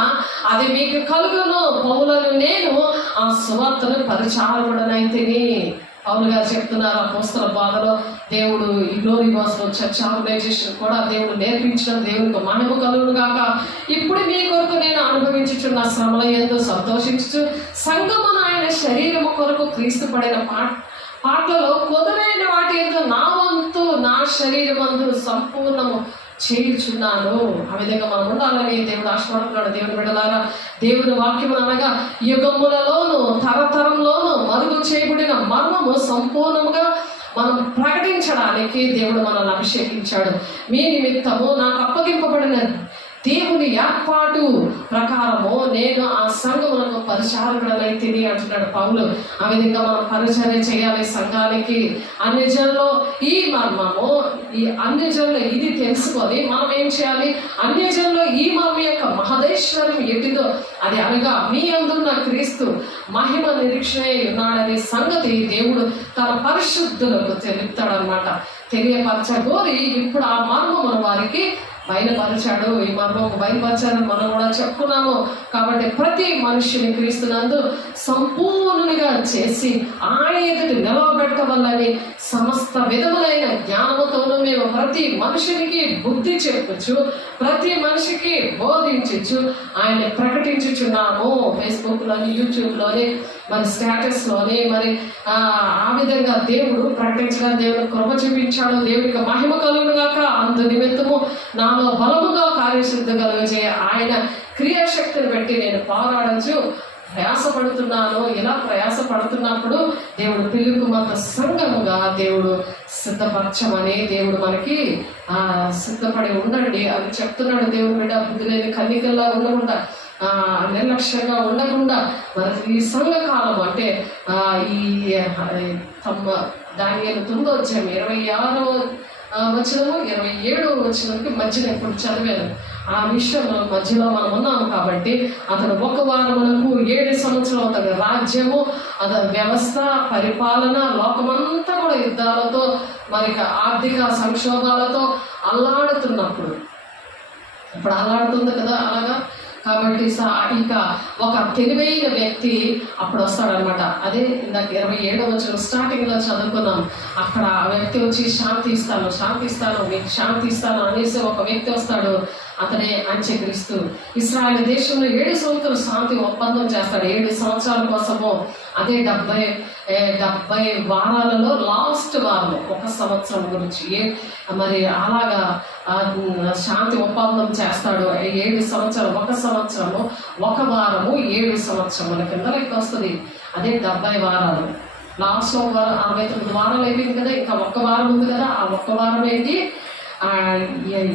అది మీకు కలుగును. పౌలను నేను ఆ సువార్తను పరిచారకుడనైతిని. పౌలు గారు చెప్తున్నారు అపోస్తల బాధలో దేవుడు ఈ గ్లోరీ బాస్లో చర్చ్ ఆర్గనైజేషన్ కూడా దేవుడు నేర్పించడం దేవునికి మహిమ కలుగును గాక. ఇప్పుడు మీ కొరకు నేను అనుభవించుచున్న శ్రమల యందు సంతోషించు సంగమున ఆయన శరీరము కొరకు క్రీస్తు పడిన పాటలలో కొదువైన వాటి యందు నా వంతు నా శరీరమందు సంపూర్ణము చేయుచున్నాను. ఆ విధంగా మనం ఉండాలని దేవుడు ఆశపడుతున్నాడు. దేవుని బిడ్డలారా, దేవుని వాక్యము అనగా యుగములలోను తరతరంలోను మరుగు చేయబడిన మర్మము సంపూర్ణముగా మనం ప్రకటించడానికి దేవుడు మనల్ని అభిషేకించాడు. మీ నిమిత్తము నాకు అప్పగింపబడిన దేవుని ఏర్పాటు ప్రకారము నేను ఆ సంఘములకు పరిచారకుడనైతిని అంటున్నాడు పౌలు. ఆ విధంగా మనం పరిచర్య చేయాలి సంఘానికి. అన్ని జనులు ఈ మర్మము, ఈ అన్ని జనులు ఇది తెలుసుకొని మనం ఏం చేయాలి? అన్ని జనులు ఈ మర్మ యొక్క మహదేశ్వరం ఎటిదో అది అనగా మీ అందున్న క్రీస్తు మహిమ నిరీక్షణ ఉన్నాడనే సంగతి దేవుడు తన పరిశుద్ధులకు తెలుపుతాడనమాట. తెలియపరచగోరి ఇప్పుడు ఆ మర్మమును వారికి బయలుపరిచాడు. ఈ మర్మము బయలుపరచాలని మనం కూడా చెప్పుకున్నాము. కాబట్టి ప్రతి మనుష్యుని క్రీస్తునందు సంపూర్ణునిగా చేసి ఆయన ఎదుటి నిలవబెట్టవల్లని సమస్త విధములైన జ్ఞానముతోనూ మేము ప్రతి మనుషునికి బుద్ధి చెప్పచ్చు, ప్రతి మనిషికి బోధించచ్చు ఆయన ప్రకటించుచున్నాము. ఫేస్బుక్లోని, యూట్యూబ్లోని, మరి స్టేటస్లోని, మరి ఆ విధంగా దేవుడు ప్రకటించడానికి దేవుడు కృప చూపించాడు. దేవుడికి మహిమ కలుగును గాక. అందు నిమిత్తము నాలో బలముగా కార్యసిద్ధి కలుగజే ఆయన క్రియాశక్తిని బట్టి నేను పోరాడచ్చు ప్రయాసపడుతున్నాను. ఇలా ప్రయాసపడుతున్నప్పుడు దేవుడు పిలుపు మత సంఘముగా దేవుడు సిద్ధపరచమని దేవుడు మనకి సిద్ధపడి ఉండండి అని చెప్తున్నాడు. దేవుడు బిడ్డ బుద్ధి లేని కన్నికల్లా ఉండకుండా, నిర్లక్ష్యంగా ఉండకుండా మరి ఈ సంఘకాలం అంటే ఈ తమ దానియేలు 9వ అధ్యాయం 26వ వచనము 27వ వచనంకి మధ్యలో ఇప్పుడు చదివాను. ఆ విషయంలో మధ్యలో మనం ఉన్నాము కాబట్టి అతను ఒక వారమునకు 7 సంవత్సరాలు అతని రాజ్యము, అతని వ్యవస్థ, పరిపాలన, లోకమంతా కూడా యుద్ధాలతో మరి ఆర్థిక సంక్షోభాలతో అల్లాడుతున్నప్పుడు, ఇప్పుడు అల్లాడుతుంది కదా అలాగా. కాబట్టి ఇక ఒక తెలివైన వ్యక్తి అప్పుడు వస్తాడనమాట. అదే ఇందాక 27వ వచనం స్టార్టింగ్లో చదువుకున్నాం. అక్కడ ఆ వ్యక్తి వచ్చి శాంతి ఇస్తాను మీకు శాంతి ఇస్తాను అనేసి ఒక వ్యక్తి వస్తాడు. అతనే అంత్యక్రీస్తు. ఇశ్రాయేలు దేశంలో 7 సంవత్సరాలు శాంతి ఒప్పందం చేస్తాడు. 7 సంవత్సరాల కోసము. అదే 70 వారాలలో లాస్ట్ వారం 1 సంవత్సరం గురించి మరి అలాగా శాంతి ఒప్పందం చేస్తాడు. 7 సంవత్సరాలు, 1 సంవత్సరము, 1 వారము 7 సంవత్సరముల కింద లెక్క వస్తుంది. అదే 70 వారాలు. లాస్ట్ 69 వారాలు అయిపోయింది కదా, ఇంకా 1 వారం ఉంది కదా. ఆ 1 వారం ఏంటి?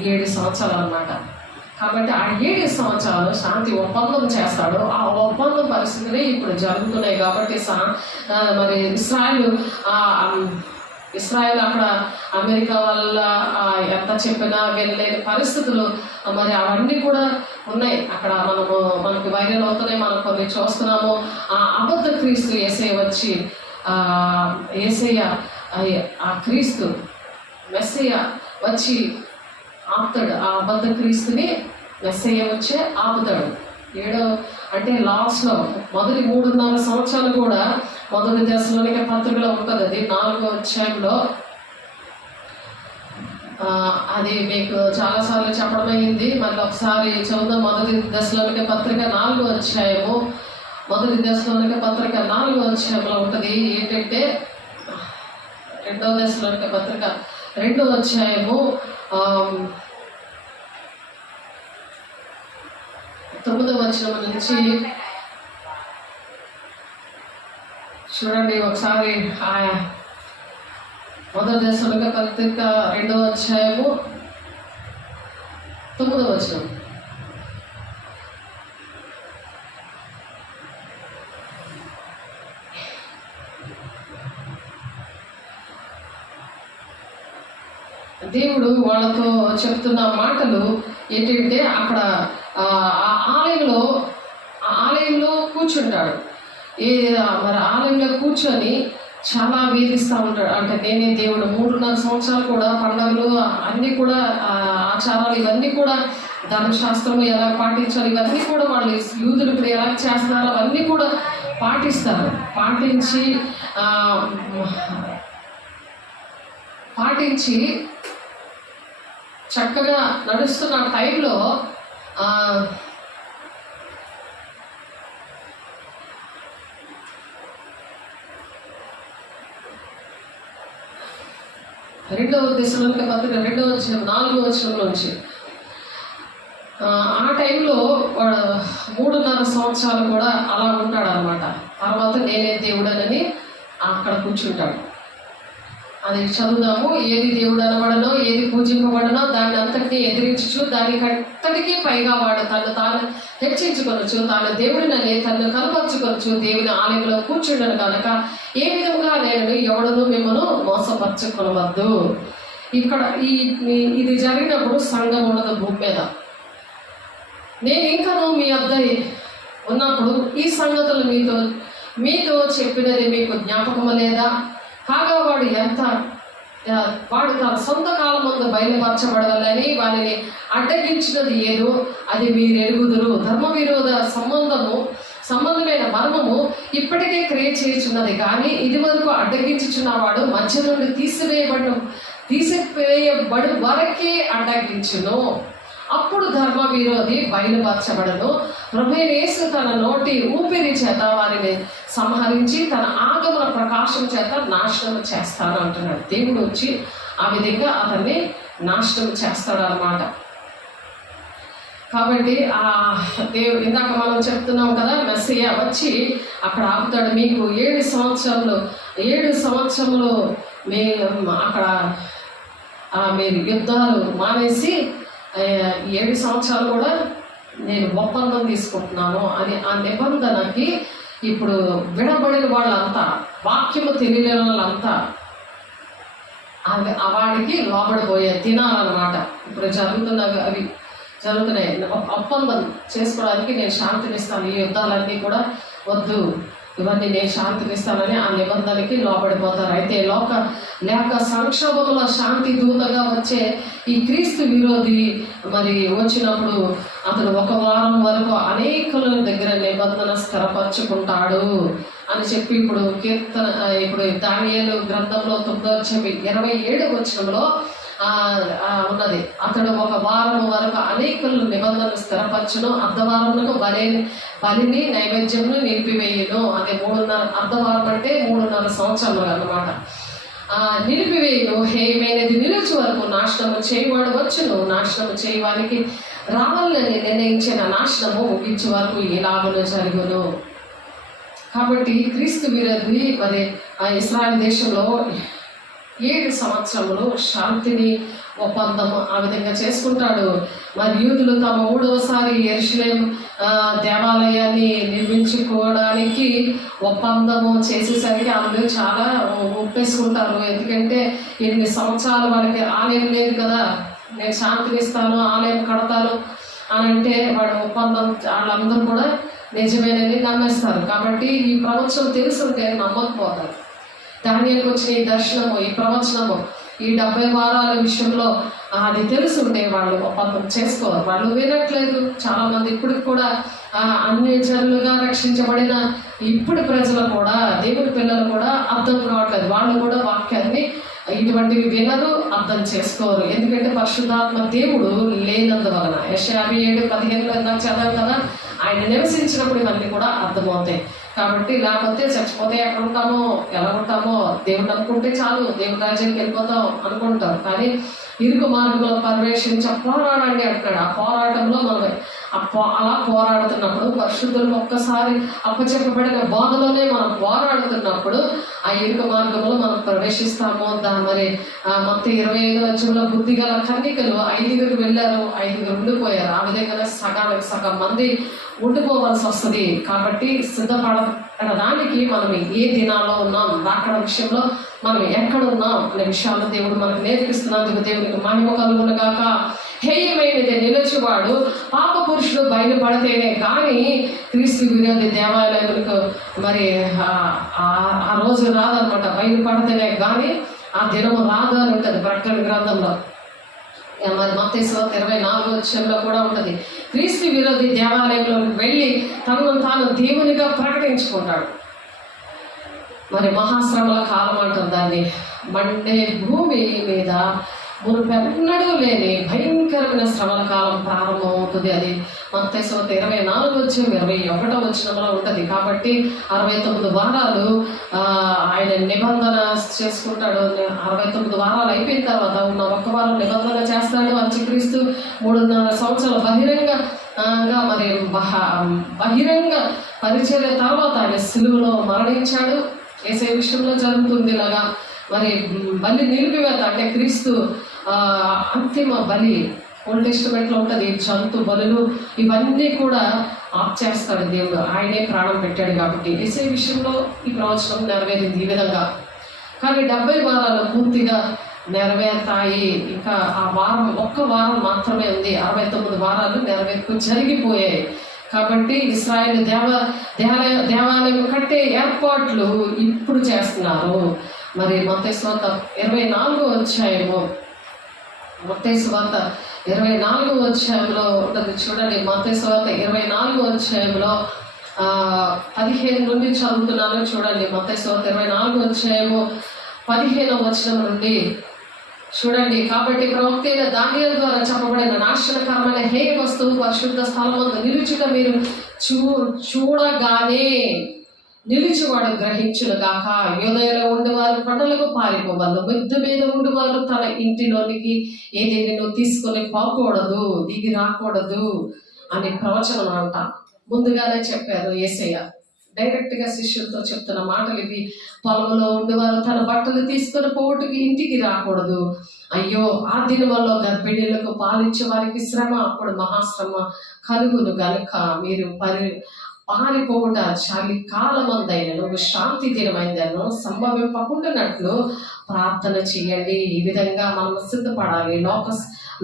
7 సంవత్సరాలు అన్నమాట. కాబట్టి ఆ 7 సంవత్సరాలు శాంతి ఒప్పందం చేస్తాడు. ఆ ఒప్పందం పరిస్థితులే ఇప్పుడు జరుగుతున్నాయి. కాబట్టి మరి ఇస్రాయేల్ అక్కడ అమెరికా వల్ల ఎంత చెప్పినా వెళ్ళలేని పరిస్థితులు మరి అవన్నీ కూడా ఉన్నాయి. అక్కడ మనకు వైరల్ అవుతున్నాయి, మనం కొన్ని చూస్తున్నాము. ఆ అబద్ధ క్రీస్తు యేసయ్య వచ్చి ఆ క్రీస్తు మెస్సయ్య వచ్చి ఆపుతాడు. ఆ అబద్ధ క్రీస్తుని మెస్సయ్య వచ్చే ఆపుతాడు. అంటే లాస్ట్లో మొదటి 3.5 సంవత్సరాలు కూడా మొదటి దశలోనికే పత్రికలో ఉంటుంది. అది 4వ అధ్యాయంలో. అది మీకు చాలాసార్లు చెప్పడం అయింది, మళ్ళీ ఒకసారి చదువుదాం. మొదటి దశలోనికే పత్రిక 4వ అధ్యాయము. మొదటి దశలోనికే పత్రిక 4వ అధ్యాయంలో ఉంటుంది. ఏంటంటే 2వ దశలోనికే పత్రిక 2వ అధ్యాయము 9వ వచనం నుంచి చూడండి ఒకసారి. మొదటి దశలోనికే పత్రిక 2వ అధ్యాయము 9వ వచనం. దేవుడు వాళ్ళతో చెప్తున్న మాటలు ఏంటంటే అక్కడ ఆలయంలో కూర్చుంటాడు. మరి ఆలయంలో కూర్చొని చాలా వేధిస్తూ ఉంటాడు. అంటే నేనే దేవుడు 3.5 సంవత్సరాలు కూడా పండుగలు అన్నీ కూడా ఆచారాలు ఇవన్నీ కూడా ధర్మశాస్త్రం ఎలా పాటించాలి ఇవన్నీ కూడా వాళ్ళు యూదులు ఇప్పుడు ఎలా చేస్తున్నారో అవన్నీ కూడా పాటిస్తారు. పాటించి చక్కగా నడుస్తున్న టైంలో రెండవ దశలోకి పత్రిక 2వ వచనం 4వ వచనం నుంచి ఆ టైంలో 3.5 సంవత్సరాలు కూడా అలా ఉంటాడు అనమాట. తర్వాత నేనే దేవుడనని అక్కడ కూర్చుంటాడు. అది చదువుదాము. ఏది దేవుడు అనబడనో ఏది పూజింపబడనో దాన్ని అంతటినీ ఎదిరించు, దానికంతటికీ పైగా వాడు తాను హెచ్చించుకొనొచ్చు, తాను దేవుడినని తను కనపరుచుకొనొచ్చు, దేవుని ఆలయంలో కూర్చుండను కనుక ఏ విధంగా నేను ఎవడను మిమ్మల్ని మోసపరచుకొనవద్దు. ఇక్కడ ఇది జరిగినప్పుడు సంఘం ఉండదు భూమి మీద. నేను ఇంకను మీ వద్ద ఉన్నప్పుడు ఈ సంగతులు మీతో చెప్పినది మీకు జ్ఞాపకము లేదా? కాగా వాడు తన సొంత కాలం ముందు బయలుపరచబడాలని వారిని అడ్డగించినది ఏదో అది మీరు ఎరుగుదురు. ధర్మ విరోధ సంబంధమైన మర్మము ఇప్పటికే క్రియ చేయుచున్నది, కానీ ఇది వరకు అడ్డగించుచున్నవాడు మధ్య నుండి తీసివేయబడు వరకే అడ్డగించును. అప్పుడు ధర్మ విరోధి బయలుపరచబడను. ప్రభువైన యేసు తన నోటి ఊపిరి చేత వారిని సంహరించి తన ఆగమన ప్రకాశం చేత నాశనం చేస్తాడు అంటున్నాడు. దేవుడు వచ్చి ఆ విధంగా అతన్ని నాశనం చేస్తాడు అన్నమాట. కాబట్టి దేవుడు ఇందాక మనం చెప్తున్నాం కదా, మెస్సియా వచ్చి అక్కడ ఆపుతాడు. మీకు 7 సంవత్సరంలో అక్కడ మీరు యుద్ధాలు మానేసి 7 సంవత్సరాలు కూడా నేను ఒప్పందం తీసుకుంటున్నాను అని ఆ నిబంధనకి ఇప్పుడు విడబడిన వాళ్ళంతా, వాక్యము తెలియని వాళ్ళంతా వాడికి లోబడిపోయే తినాలన్నమాట. ఇప్పుడు అవి జరుగుతున్నాయి. ఒప్పందం చేసుకోవడానికి నేను శాంతినిస్తాను, ఈ యుద్ధాలన్నీ కూడా వద్దు, ఇవన్నీ నేను శాంతినిస్తానని ఆ నిబంధనకి లోబడిపోతారు. అయితే లేక సంక్షోభంలో శాంతి దూతగా వచ్చే ఈ క్రీస్తు విరోధి మరి వచ్చినప్పుడు అతను 1 వారం వరకు అనేకుల దగ్గర నిబంధన స్థిరపరచుకుంటాడు అని చెప్పి ఇప్పుడు దానియేలు గ్రంథంలో 9వ అధ్యాయం 27వ వచనంలో ఉన్నది. అతడు 1 వారం వరకు అనేకులు నిబంధనలు స్థిరపరచును, అర్ధవారములకు బలిని నైవేద్యమును నిలిపివేయును. అదే 3.5 అర్ధవారం అంటే 3.5 సంవత్సరాలు అన్నమాట. నిలిపివేయును. హేయమైనది నిలిచి వరకు నాశనము చేయవాడు వచ్చును, నాశనము చేయవానికి రావాలని నిర్ణయించిన నాశనము ముగించే వరకు ఎలాగనో జరుగును. కాబట్టి క్రీస్తు విరోధి మరి ఇశ్రాయేలు దేశంలో 7 సంవత్సరములు శాంతిని ఒప్పందము ఆ విధంగా చేసుకుంటాడు. మరి యూదులు తమ 3వసారి యెరూషలేము దేవాలయాన్ని నిర్మించుకోవడానికి ఒప్పందము చేసేసరికి అందరూ చాలా ఒప్పేసుకుంటారు. ఎందుకంటే 8 సంవత్సరాలు వాళ్ళకి ఆలయం లేదు కదా, నేను శాంతినిస్తాను, ఆలయం కడతాను అని అంటే వాడు ఒప్పందం వాళ్ళందరూ కూడా నిజమేనని నమ్మేస్తారు. కాబట్టి ఈ ప్రవచనం తెలుసుంటే నమ్మకపోతారు. దానియేలుకు వచ్చిన ఈ దర్శనము, ఈ ప్రవచనము, ఈ 70 వారాల విషయంలో అది తెలుసుంటే వాళ్ళు ఒప్పందం చేసుకోరు. వాళ్ళు వినట్లేదు. చాలా మంది ఇప్పటికి కూడా అన్ని జనులుగా రక్షించబడిన ఇప్పుడు ప్రజలు కూడా, దేవుని పిల్లలు కూడా అర్థం కావట్లేదు. వాళ్ళు కూడా వాక్యాన్ని ఇటువంటివి వినరు, అర్థం చేసుకోరు. ఎందుకంటే పరిశుద్ధాత్మ దేవుడు లేనందువలన. యెషయా 57:15 నాకు చదవాలి కదా, ఆయన నివసించినప్పుడు ఇవన్నీ కూడా అర్థమవుతాయి. కాబట్టి లేకపోతే చచ్చిపోతే ఎక్కడ ఉంటామో ఎలా ఉంటామో దేవుడు అనుకుంటే చాలు, దేవుడి రాజ్యానికి వెళ్ళిపోతాం అనుకుంటాం. కానీ ఇరుకు మార్గంలో ప్రవేశించి పోరాడండి అంటాడు. ఆ పోరాటంలో మనం అలా పోరాడుతున్నప్పుడు పరిశుద్ధులకు ఒక్కసారి అప్పచెప్పబడిన బోధలోనే మనం పోరాడుతున్నప్పుడు ఆ ఇరుకు మార్గంలో మనం ప్రవేశిస్తాము. మరి మొత్తం 25 లక్షల బుద్ధి గల కన్నికలు 5 వెళ్ళారు, 5 ఉండిపోయారు. ఆ విధంగా సగం మంది ఉండిపోవాల్సి వస్తుంది. కాబట్టి సిద్ధపడడానికి మనం ఏ దినాల్లో ఉన్నాం, రాకడ విషయంలో మనం ఎక్కడ ఉన్నాం అనే విషయాలు దేవుడు మనకు నేర్పిస్తున్నందుకు దేవునికి మహిమ కలుగును గాక. హేయమైనది నిలిచివాడు పాప పురుషుడు బయలుపడితేనే కానీ క్రీస్తు విరోధి దేవాలయాలకు మరి ఆ రోజు రాదనమాట. బయలుపడితేనే కానీ ఆ దినము రాదు అని ఉంటుంది ప్రకటన గ్రంథంలో. మరి మత్తయి సువార్త 24 కూడా ఉంటుంది. క్రీస్తు విరోధి దేవాలయంలోకి వెళ్ళి తనను తాను దేవునిగా ప్రకటించుకుంటాడు. మరి మహాశ్రమల కాలం అంటారు దాన్ని. మండే భూమి మీద మునుపెన్నడూ లేని భయంకరమైన శ్రమల కాలం ప్రారంభమవుతుంది. అది మత్తయి సువార్త 24:21 ఉంటుంది. కాబట్టి 69 వారాలు ఆయన నిబంధన చేసుకుంటాడు. 69 వారాలు అయిపోయిన తర్వాత ఉన్న 1 వారం నిబంధన చేస్తాడు. అంత్యక్రీస్తు 3.5 సంవత్సరాలు మరి బహిరంగ పరిచర్య తర్వాత ఆయన సిలువలో మరణించాడు. యేసయ్య విషయంలో జరుగుతుంది ఇలాగా. మరి బలి నిలిపివేత అంటే క్రీస్తు అంతిమ బలి ఓల్డ్ టెస్టిమెంట్లో ఉంటుంది. జంతు బలులు ఇవన్నీ కూడా ఆఫ్ చేస్తాడు దేవుడు. ఆయనే ప్రాణం పెట్టాడు కాబట్టి యేసయ్య విషయంలో ఈ ప్రవచనం నెరవేరింది ఈ విధంగా. కానీ 70 వారాలు పూర్తిగా నెరవేరుతాయి. ఇంకా ఆ వారం 1 వారం మాత్రమే ఉంది. 69 వారాలు నెరవేర్పు జరిగిపోయాయి. కాబట్టి ఇశ్రాయేలు దేవాలయం కట్టే ఏర్పాట్లు ఇప్పుడు చేస్తున్నారు. మరి మత్తయి సువార్త 24 మత్తయి సువార్త 24 ఉంటుంది చూడండి. మత్తయి సువార్త 24 15 నుండి చదువుతున్నాను చూడండి. మత్తయి సువార్త 24 15 నుండి చూడండి. కాబట్టి ప్రవక్త అయిన దానియేలు ద్వారా చెప్పబడిన నాశనకరమైన హేయ వస్తువు పరిశుద్ధ స్థలమందు నిలుచుట మీరు చూడగానే నిలిచివాడు గ్రహించును గాక. యూదయలో ఉండేవారు కొండలకు పారిపోవాలి. మిద్దె మీద ఉండేవారు తన ఇంటిలోనికి ఏదేని తీసుకొని పోకూడదు, దిగి రాకూడదు అని ప్రవచనం అంట. ముందుగానే చెప్పారు యేసయ్య. డైరెక్ట్గా శిష్యులతో చెప్తున్న మాటలు ఇవి. పొలంలో ఉండేవారు తన బట్టలు తీసుకొని పోటుకి ఇంటికి రాకూడదు. అయ్యో ఆ దినములలో గర్భిణీలకు పాలించే వారికి శ్రమ, అప్పుడు మహాశ్రమ కలుగును గనుక మీరు పారిపోవుట చలి కాలమందైనను శాంతి దినమైందను సంభవింపకుండానట్లు ప్రార్థన చేయండి. ఈ విధంగా మనం సిద్ధపడాలి.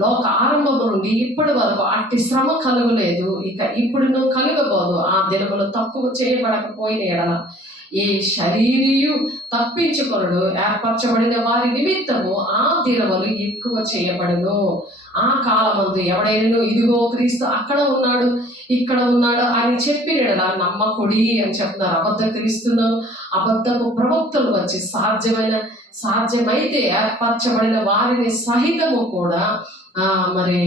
లోక ఆరంభము నుండి ఇప్పటి వరకు అట్టి శ్రమ కలుగలేదు, ఇక ఇప్పుడును కలుగబోదు. ఆ దినములు తక్కువ చేయబడకపోయిన ఎడల ఏ శరీరియు తప్పించుకొనడు. ఏర్పరచబడిన వారి నిమిత్తము ఆ దినములు ఎక్కువ చేయబడును. ఆ కాలమందు ఎవడైనా ఇదిగో క్రీస్తు అక్కడ ఉన్నాడు, ఇక్కడ ఉన్నాడు అని చెప్పినలా నమ్మకుడి అని చెప్తున్నారు. అబద్ధ క్రీస్తును అబద్ధపు ప్రవక్తలు వచ్చి సాధ్యమైతే ఏర్పరచబడిన వారిని సహితము కూడా మరి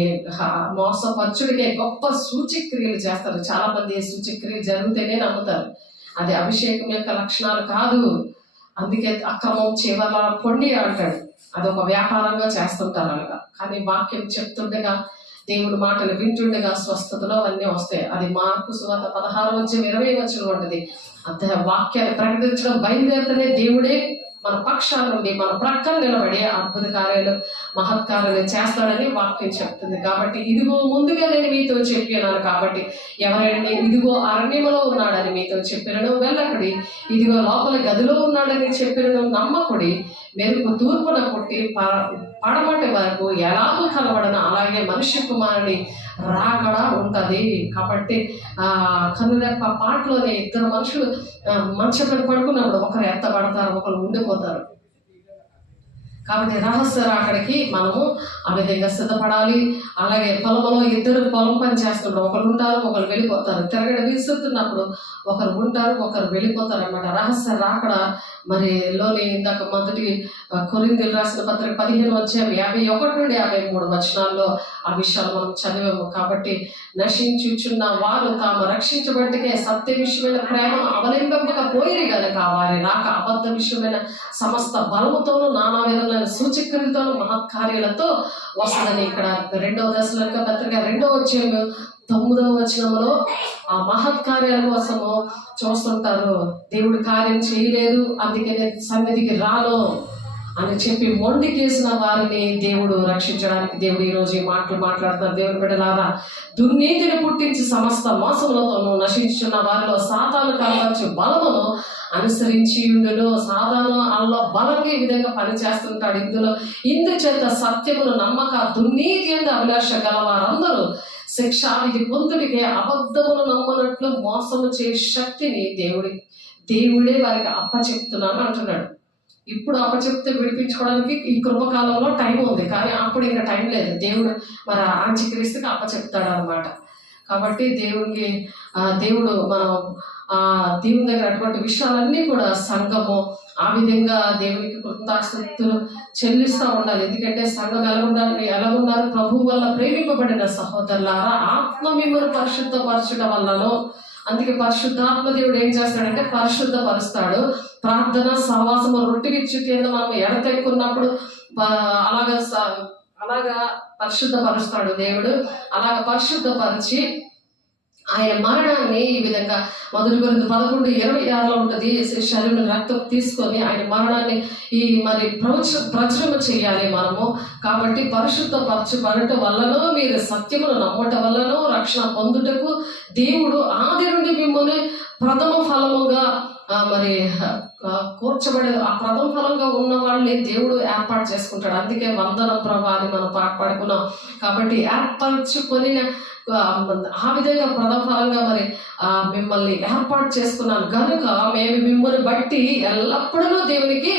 మోసపరచుడికే గొప్ప సూచక్రియలు చేస్తారు. చాలా మంది సూచక్రియలు జరిగితేనే నమ్ముతారు. అది అభిషేకం యొక్క లక్షణాలు కాదు. అందుకే అక్రమం చేవల పొండి అంటాడు. అదొక వ్యాపారంగా చేస్తుంటారు అలాగా. కానీ వాక్యం చెప్తుండగా, దేవుడి మాటలు వింటుండగా స్వస్థతలో అవన్నీ వస్తాయి. అది మార్కు సువార్త 16:20 ఉంటుంది. అంతే వాక్యాన్ని ప్రకటించడం బయలుదేరితేనే దేవుడే మన పక్షాల నుండి మన ప్రక్కన నిలబడి అద్భుత కార్యాలు మహత్కార్యాలు చేస్తాడని వాక్యం చెప్తుంది. కాబట్టి ఇదిగో ముందుగా నేను మీతో చెప్పినాను. కాబట్టి ఎవరైనా ఇదిగో అరణ్యములో ఉన్నాడని మీతో చెప్పినను వెళ్ళకుడి, ఇదిగో లోపల గదిలో ఉన్నాడని చెప్పినను నమ్మకుడి. మెరుపు తూర్పున పుట్టి పడమటి వరకు ఎలాగో కలవడను అలాగే మనుష్య కుమారుని రాకడా ఉంటది. కాబట్టి కనురెప్ప పాటలోనే 2 మనుషులు మంచం మీద పడుకున్నప్పుడు ఒకరు ఎత్తబడతారు, ఒకరు ఉండిపోతారు. కాబట్టి రహస్య రాకడికి మనము ఆ విధంగా సిద్ధపడాలి. అలాగే పొలంలో 2 పొలం పని చేస్తున్నప్పుడు ఒకరు ఉంటారు, ఒకరు వెళ్ళిపోతారు. తిరగడ విసురుతున్నప్పుడు ఒకరు ఉంటారు, ఒకరు వెళ్ళిపోతారు అన్నమాట. రహస్య రాకడ మరి లోని ఇందాక మొదటి కొరింథీయులకు రాసిన పత్రిక 15:51 నుండి 53 ఆ విషయాలు మనం చదివాము. కాబట్టి నశించుచున్న వారు తాము రక్షించబడికే సత్య విషయమైన ప్రేమను అవలంబింపకపోయిరి గనుక వారి రాక అబద్ధ విషయమైన సమస్త బలముతోనూ నానా విధమైన సూచక్రియలతోనూ మహత్కార్యాలతో వస్తుందని ఇక్కడ 2వ దశలోనిక పత్రిక 2:9 ఆ మహత్కార్యాల కోసము చూస్తుంటారు. దేవుడు కార్యం చేయలేదు, అందుకే నేను సన్నిధికి రాను అని చెప్పి మొండికేసిన వారిని దేవుడు రక్షించడానికి దేవుడు ఈరోజు ఈ మాటలు మాట్లాడుతున్నారు. దేవుని బిడ్డలారా, దుర్నీతిని పుట్టించి సమస్త మోసములతోనూ నశించున్న వారిలో సాతాను కలవచ్చు బలమును అనుసరించి ఉండును. సాతాను అల్లో బలంగా ఈ విధంగా పనిచేస్తుంటాడు. ఇందుచేత సత్యమును నమ్మక దుర్నీతి అందు అభిలాష గల వారందరూ శిక్ష. ఇది పొందుడికే అబద్ధమును నమ్మనట్లు మోసము చే శక్తిని దేవుడే వారికి అప్పచెప్తున్నాను అంటున్నాడు. ఇప్పుడు అప్పచెప్తే విడిపించుకోవడానికి ఈ కృపకాలంలో టైం ఉంది, కానీ అప్పుడు ఇంకా టైం లేదు. దేవుడు మరి అంత్యక్రీస్తుకి అప్పచెప్తాడు అనమాట. కాబట్టి దేవుడు మనం దేవుని దగ్గర అటువంటి విషయాలన్నీ కూడా సంఘము ఆ విధంగా దేవునికి కృతజ్ఞతాస్తుతులు చెల్లిస్తూ ఉండాలి. ఎందుకంటే సంఘం ఎలాగున్నారు? ప్రభు వల్ల ప్రేమింపబడిన సహోదరులారా, ఆత్మ మిమ్మల్ని పరిశుద్ధపరచడం వల్లను. అందుకే పరిశుద్ధాత్మ దేవుడు ఏం చేస్తాడంటే పరిశుద్ధపరుస్తాడు. ప్రార్థన సహవాసము రొట్టె విచ్చు కింద మనం ఎడతెక్కున్నప్పుడు అలాగా పరిశుద్ధపరుస్తాడు దేవుడు. అలాగ పరిశుద్ధపరిచి ఆయన మరణాన్ని ఈ విధంగా 1 కొరింథీ 11:26 ఉంటుంది. శరీరం రక్తం తీసుకొని ఆయన మరణాన్ని ఈ మరి ప్రచురణ చేయాలి మనము. కాబట్టి పరిశుద్ధపరచబడటం వల్లనో మీరు సత్యమును నమ్మటం వల్లనో రక్షణ పొందుటకు దేవుడు ఆది నుండి మిమ్మల్ని ప్రథమ ఫలముగా మరి కూర్చబడి ఆ ప్రథమ ఫలంగా ఉన్న వాళ్ళని దేవుడు ఏర్పాటు చేసుకుంటాడు. అందుకే వందనం ప్రభా అని మనం పాడుకున్నాం. కాబట్టి ఏర్పరచుకొని ఆ విధంగా ప్రథమ ఫలంగా మరి మిమ్మల్ని ఏర్పాటు చేసుకున్నాను కనుక మేము మిమ్మల్ని బట్టి ఎల్లప్పుడూ దేవునికి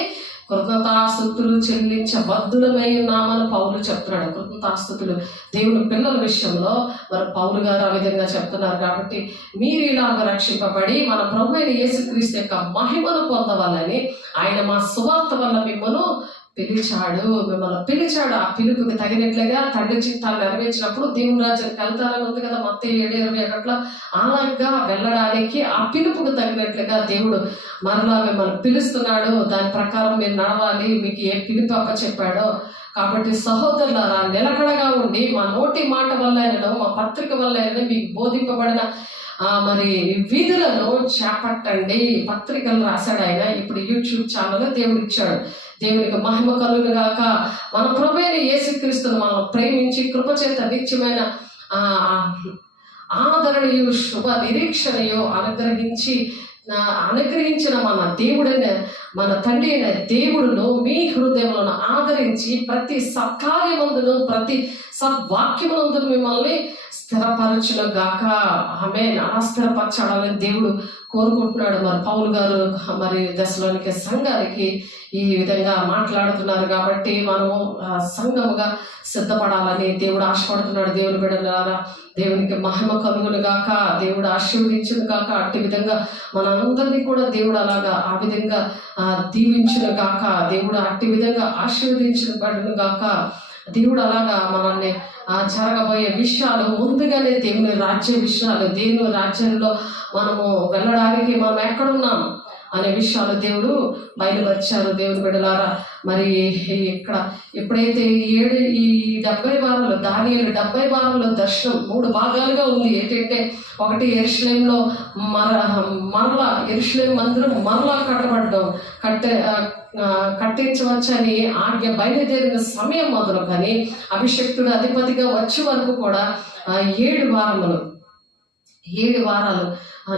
కృతజ్ఞతాస్తుతులు చెల్లించబద్దులమై ఉన్నామని పౌలు చెప్తున్నాడు. కృతజ్ఞతాస్తుతులు దేవుని పిల్లల విషయంలో మరి పౌలు గారు ఆ విధంగా చెప్తున్నారు. కాబట్టి మీరు ఇలాగ రక్షింపబడి మన ప్రభువైన యేసుక్రీస్తు యొక్క మహిమను పొందవాలని ఆయన మా సువార్త వల్ల మిమ్మల్ని పిలిచాడు. ఆ పిలుపుకి తగినట్లుగా తండ్రి చిత్తాలు నెరవేర్చినప్పుడు దేవుని రాజ్యానికి వెళ్తారని ఉంది కదా, మత్తయి 7:21 అలాగా వెళ్ళడానికి ఆ పిలుపుకు తగినట్లుగా దేవుడు మరలా మిమ్మల్ని పిలుస్తున్నాడు. దాని ప్రకారం మీరు నడవాలి. మీకు ఏ పిలుపు అప్ప చెప్పాడో. కాబట్టి సహోదరులారా, నిలకడగా ఉండి మా నోటి మాట వల్ల మా పత్రిక వల్ల మీకు బోధింపబడిన మరి విధులను చేపట్టండి. పత్రికలు రాశాడు ఆయన. ఇప్పుడు యూట్యూబ్ ఛానల్ దేవుడు ఇచ్చాడు. దేవునికి మహిమ కలుగును గాక. మన ప్రభువైన యేసుక్రీస్తును మనం ప్రేమించి కృపచేత నిత్యమైన ఆదరణయు శుభ నిరీక్షణయు అనుగ్రహించిన మన దేవుడైన మన తండ్రి అయిన దేవుడును మీ హృదయములను ఆదరించి ప్రతి సత్కార్యమందును ప్రతి సద్వాక్యమునందును మిమ్మల్ని స్థిరపరచును గాక. ఆమేన్. అలా స్థిరపరచాలని దేవుడు కోరుకుంటున్నాడు. మరి పౌలు గారు మరి దశలోనికి సంఘానికి ఈ విధంగా మాట్లాడుతున్నారు. కాబట్టి మనము సంఘముగా సిద్ధపడాలని దేవుడు ఆశపడుతున్నాడు. దేవుని బిడ్డలారా, దేవునికి మహిమ కలుగును గాక. దేవుడు ఆశీర్వదించును గాక. అట్టి విధంగా మనందరినీ కూడా దేవుడు అలాగా ఆ విధంగా దీవించును గాక. దేవుడు అట్టి విధంగా ఆశీర్వదించును గాక. దేవుడు అలాగా మనల్ని జరగబోయే విషయాలు ముందుగానే దేవుని రాజ్య విషయాలు, దేవుని రాజ్యంలో మనము వెళ్ళడానికి మనం ఎక్కడున్నాం అనే విషయాలు దేవుడు బయలుపరిచారు. దేవుని బిడ్డలారా, మరి ఇక్కడ ఎప్పుడైతే ఈ 70 వారాలు దానియేలు 70 వారాల్లో దర్శనం 3 భాగాలుగా ఉంది. ఏంటంటే ఒకటి యెరూషలేములో మరలా యెరూషలేము మందిరం మరలా కట్టించవచ్చని ఆజ్ఞ బయలుదేరిన సమయం మొదలు కానీ అభిషక్తుడు అధిపతిగా వచ్చే వరకు కూడా 7 వారాలు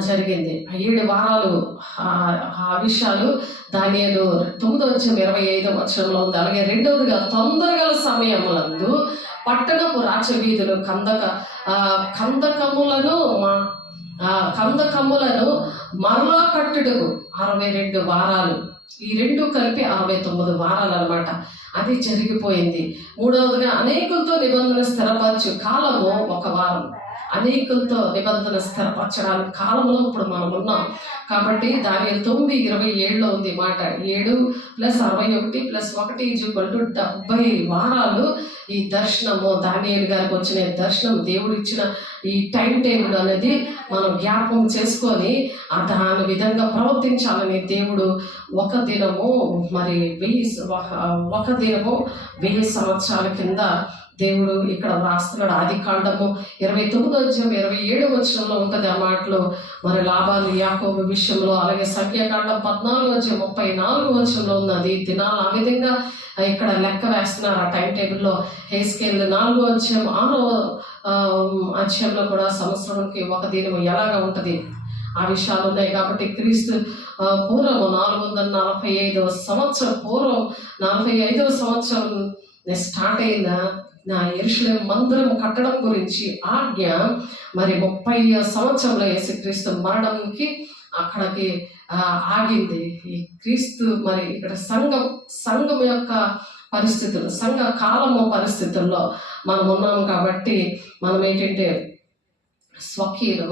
జరిగింది. ఆ 7 వారాలు ఆ విషయాలు దానియేలు 9:25 ఉంది. అలాగే రెండవదిగా తొందరగల సమయములందు పట్టణపు రాచవీధులు కందకములను మరలా కట్టుటకు 62 వారాలు. ఈ 2 కలిపి 69 వారాలు అన్నమాట. అది జరిగిపోయింది. మూడవదిగా అనేకులతో నిబంధన స్థిరపరచు కాలము 1 వారం. అనేకులతో నిబంధన స్థిరపరచడానికి కాలంలో ఇప్పుడు మనం ఉన్నాం. కాబట్టి దానియేలు 9:27 ఉంది మాట. 7 + 61 + 1 70 వారాలు ఈ దర్శనము, దానియేలు గారికి వచ్చిన దర్శనం, దేవుడు ఇచ్చిన ఈ టైం టేబుల్ అనేది మనం జ్ఞాపకం చేసుకొని దాని విధంగా ప్రవర్తించాలని దేవుడు ఒక దినము 1000 సంవత్సరాల కింద దేవుడు ఇక్కడ వ్రాస్తున్నాడు. ఆదికాండము 29:27 ఉంటుంది ఆ మాటలో. మరి లాబాను యాకోబు విషయంలో, అలాగే సంఖ్యాకాండం 14:34 ఉన్నది. దినాలు ఆ విధంగా ఇక్కడ లెక్క వేస్తున్నారు ఆ టైం టేబుల్లో. హెస్కేల్ 4:6 అధ్యాయంలో కూడా సంవత్సరానికి ఒక దినము ఎలాగా ఉంటుంది ఆ విషయాలు ఉన్నాయి. కాబట్టి క్రీస్తు పూర్వము 445 సంవత్సరం పూర్వం 45 సంవత్సరం స్టార్ట్ అయిన నా యెరూషలేము మందిరం కట్టడం గురించి ఆజ్ఞ మరి 30వ సంవత్సరంలో యేసుక్రీస్తు మరణంకి అక్కడికి ఆగింది. ఈ క్రీస్తు మరి ఇక్కడ సంఘం యొక్క పరిస్థితులు, సంఘ కాలము పరిస్థితుల్లో మనం ఉన్నాం కాబట్టి మనం ఏంటంటే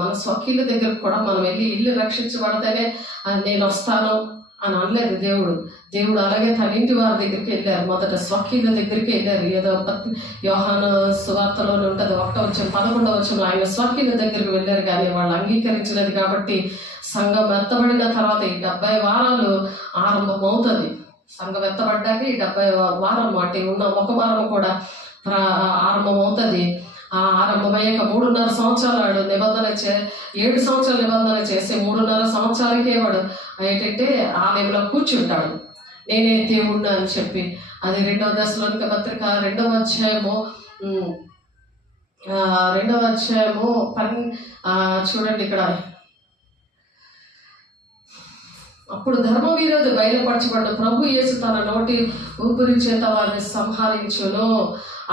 మన స్వకీయుల దగ్గర కూడా మనం వెళ్ళి ఇల్లు రక్షించబడితేనే నేను వస్తాను అని అనలేదు దేవుడు అలాగే తన ఇంటి వారి దగ్గరికి వెళ్ళారు. మొదట స్వకీయుల దగ్గరికి వెళ్ళారు. ఏదో యోహాను సువార్తలోనే ఉంటుంది 1వ-11వ ఆయన స్వకీయుల దగ్గరికి వెళ్ళారు, కానీ వాళ్ళు అంగీకరించలేదు. కాబట్టి సంఘం ఎత్తబడిన తర్వాత ఈ 70 వారాలు ఆరంభమవుతుంది. సంఘం ఎత్తబడ్డాక ఈ 70వ వారం అంటే ఉన్న ఒక వారం కూడా ఆరంభమవుతుంది. ఆ ఆరంభమయ్యాక 3.5 సంవత్సరాలు నిబంధన 7 సంవత్సరాలు నిబంధన చేసి 3.5 సంవత్సరాలకే వాడు ఏంటంటే ఆలయంలో కూర్చుంటాడు, నేనే దేవుణ్ణి అని చెప్పి. అది 2వ దశలోనిక పత్రిక 2వ అధ్యాయము చూడండి ఇక్కడ. అప్పుడు ధర్మవిరోధి బయలుపరచబడ్డ ప్రభు యేసు తన నోటి ఊపిరి చేత వారిని సంహరించును.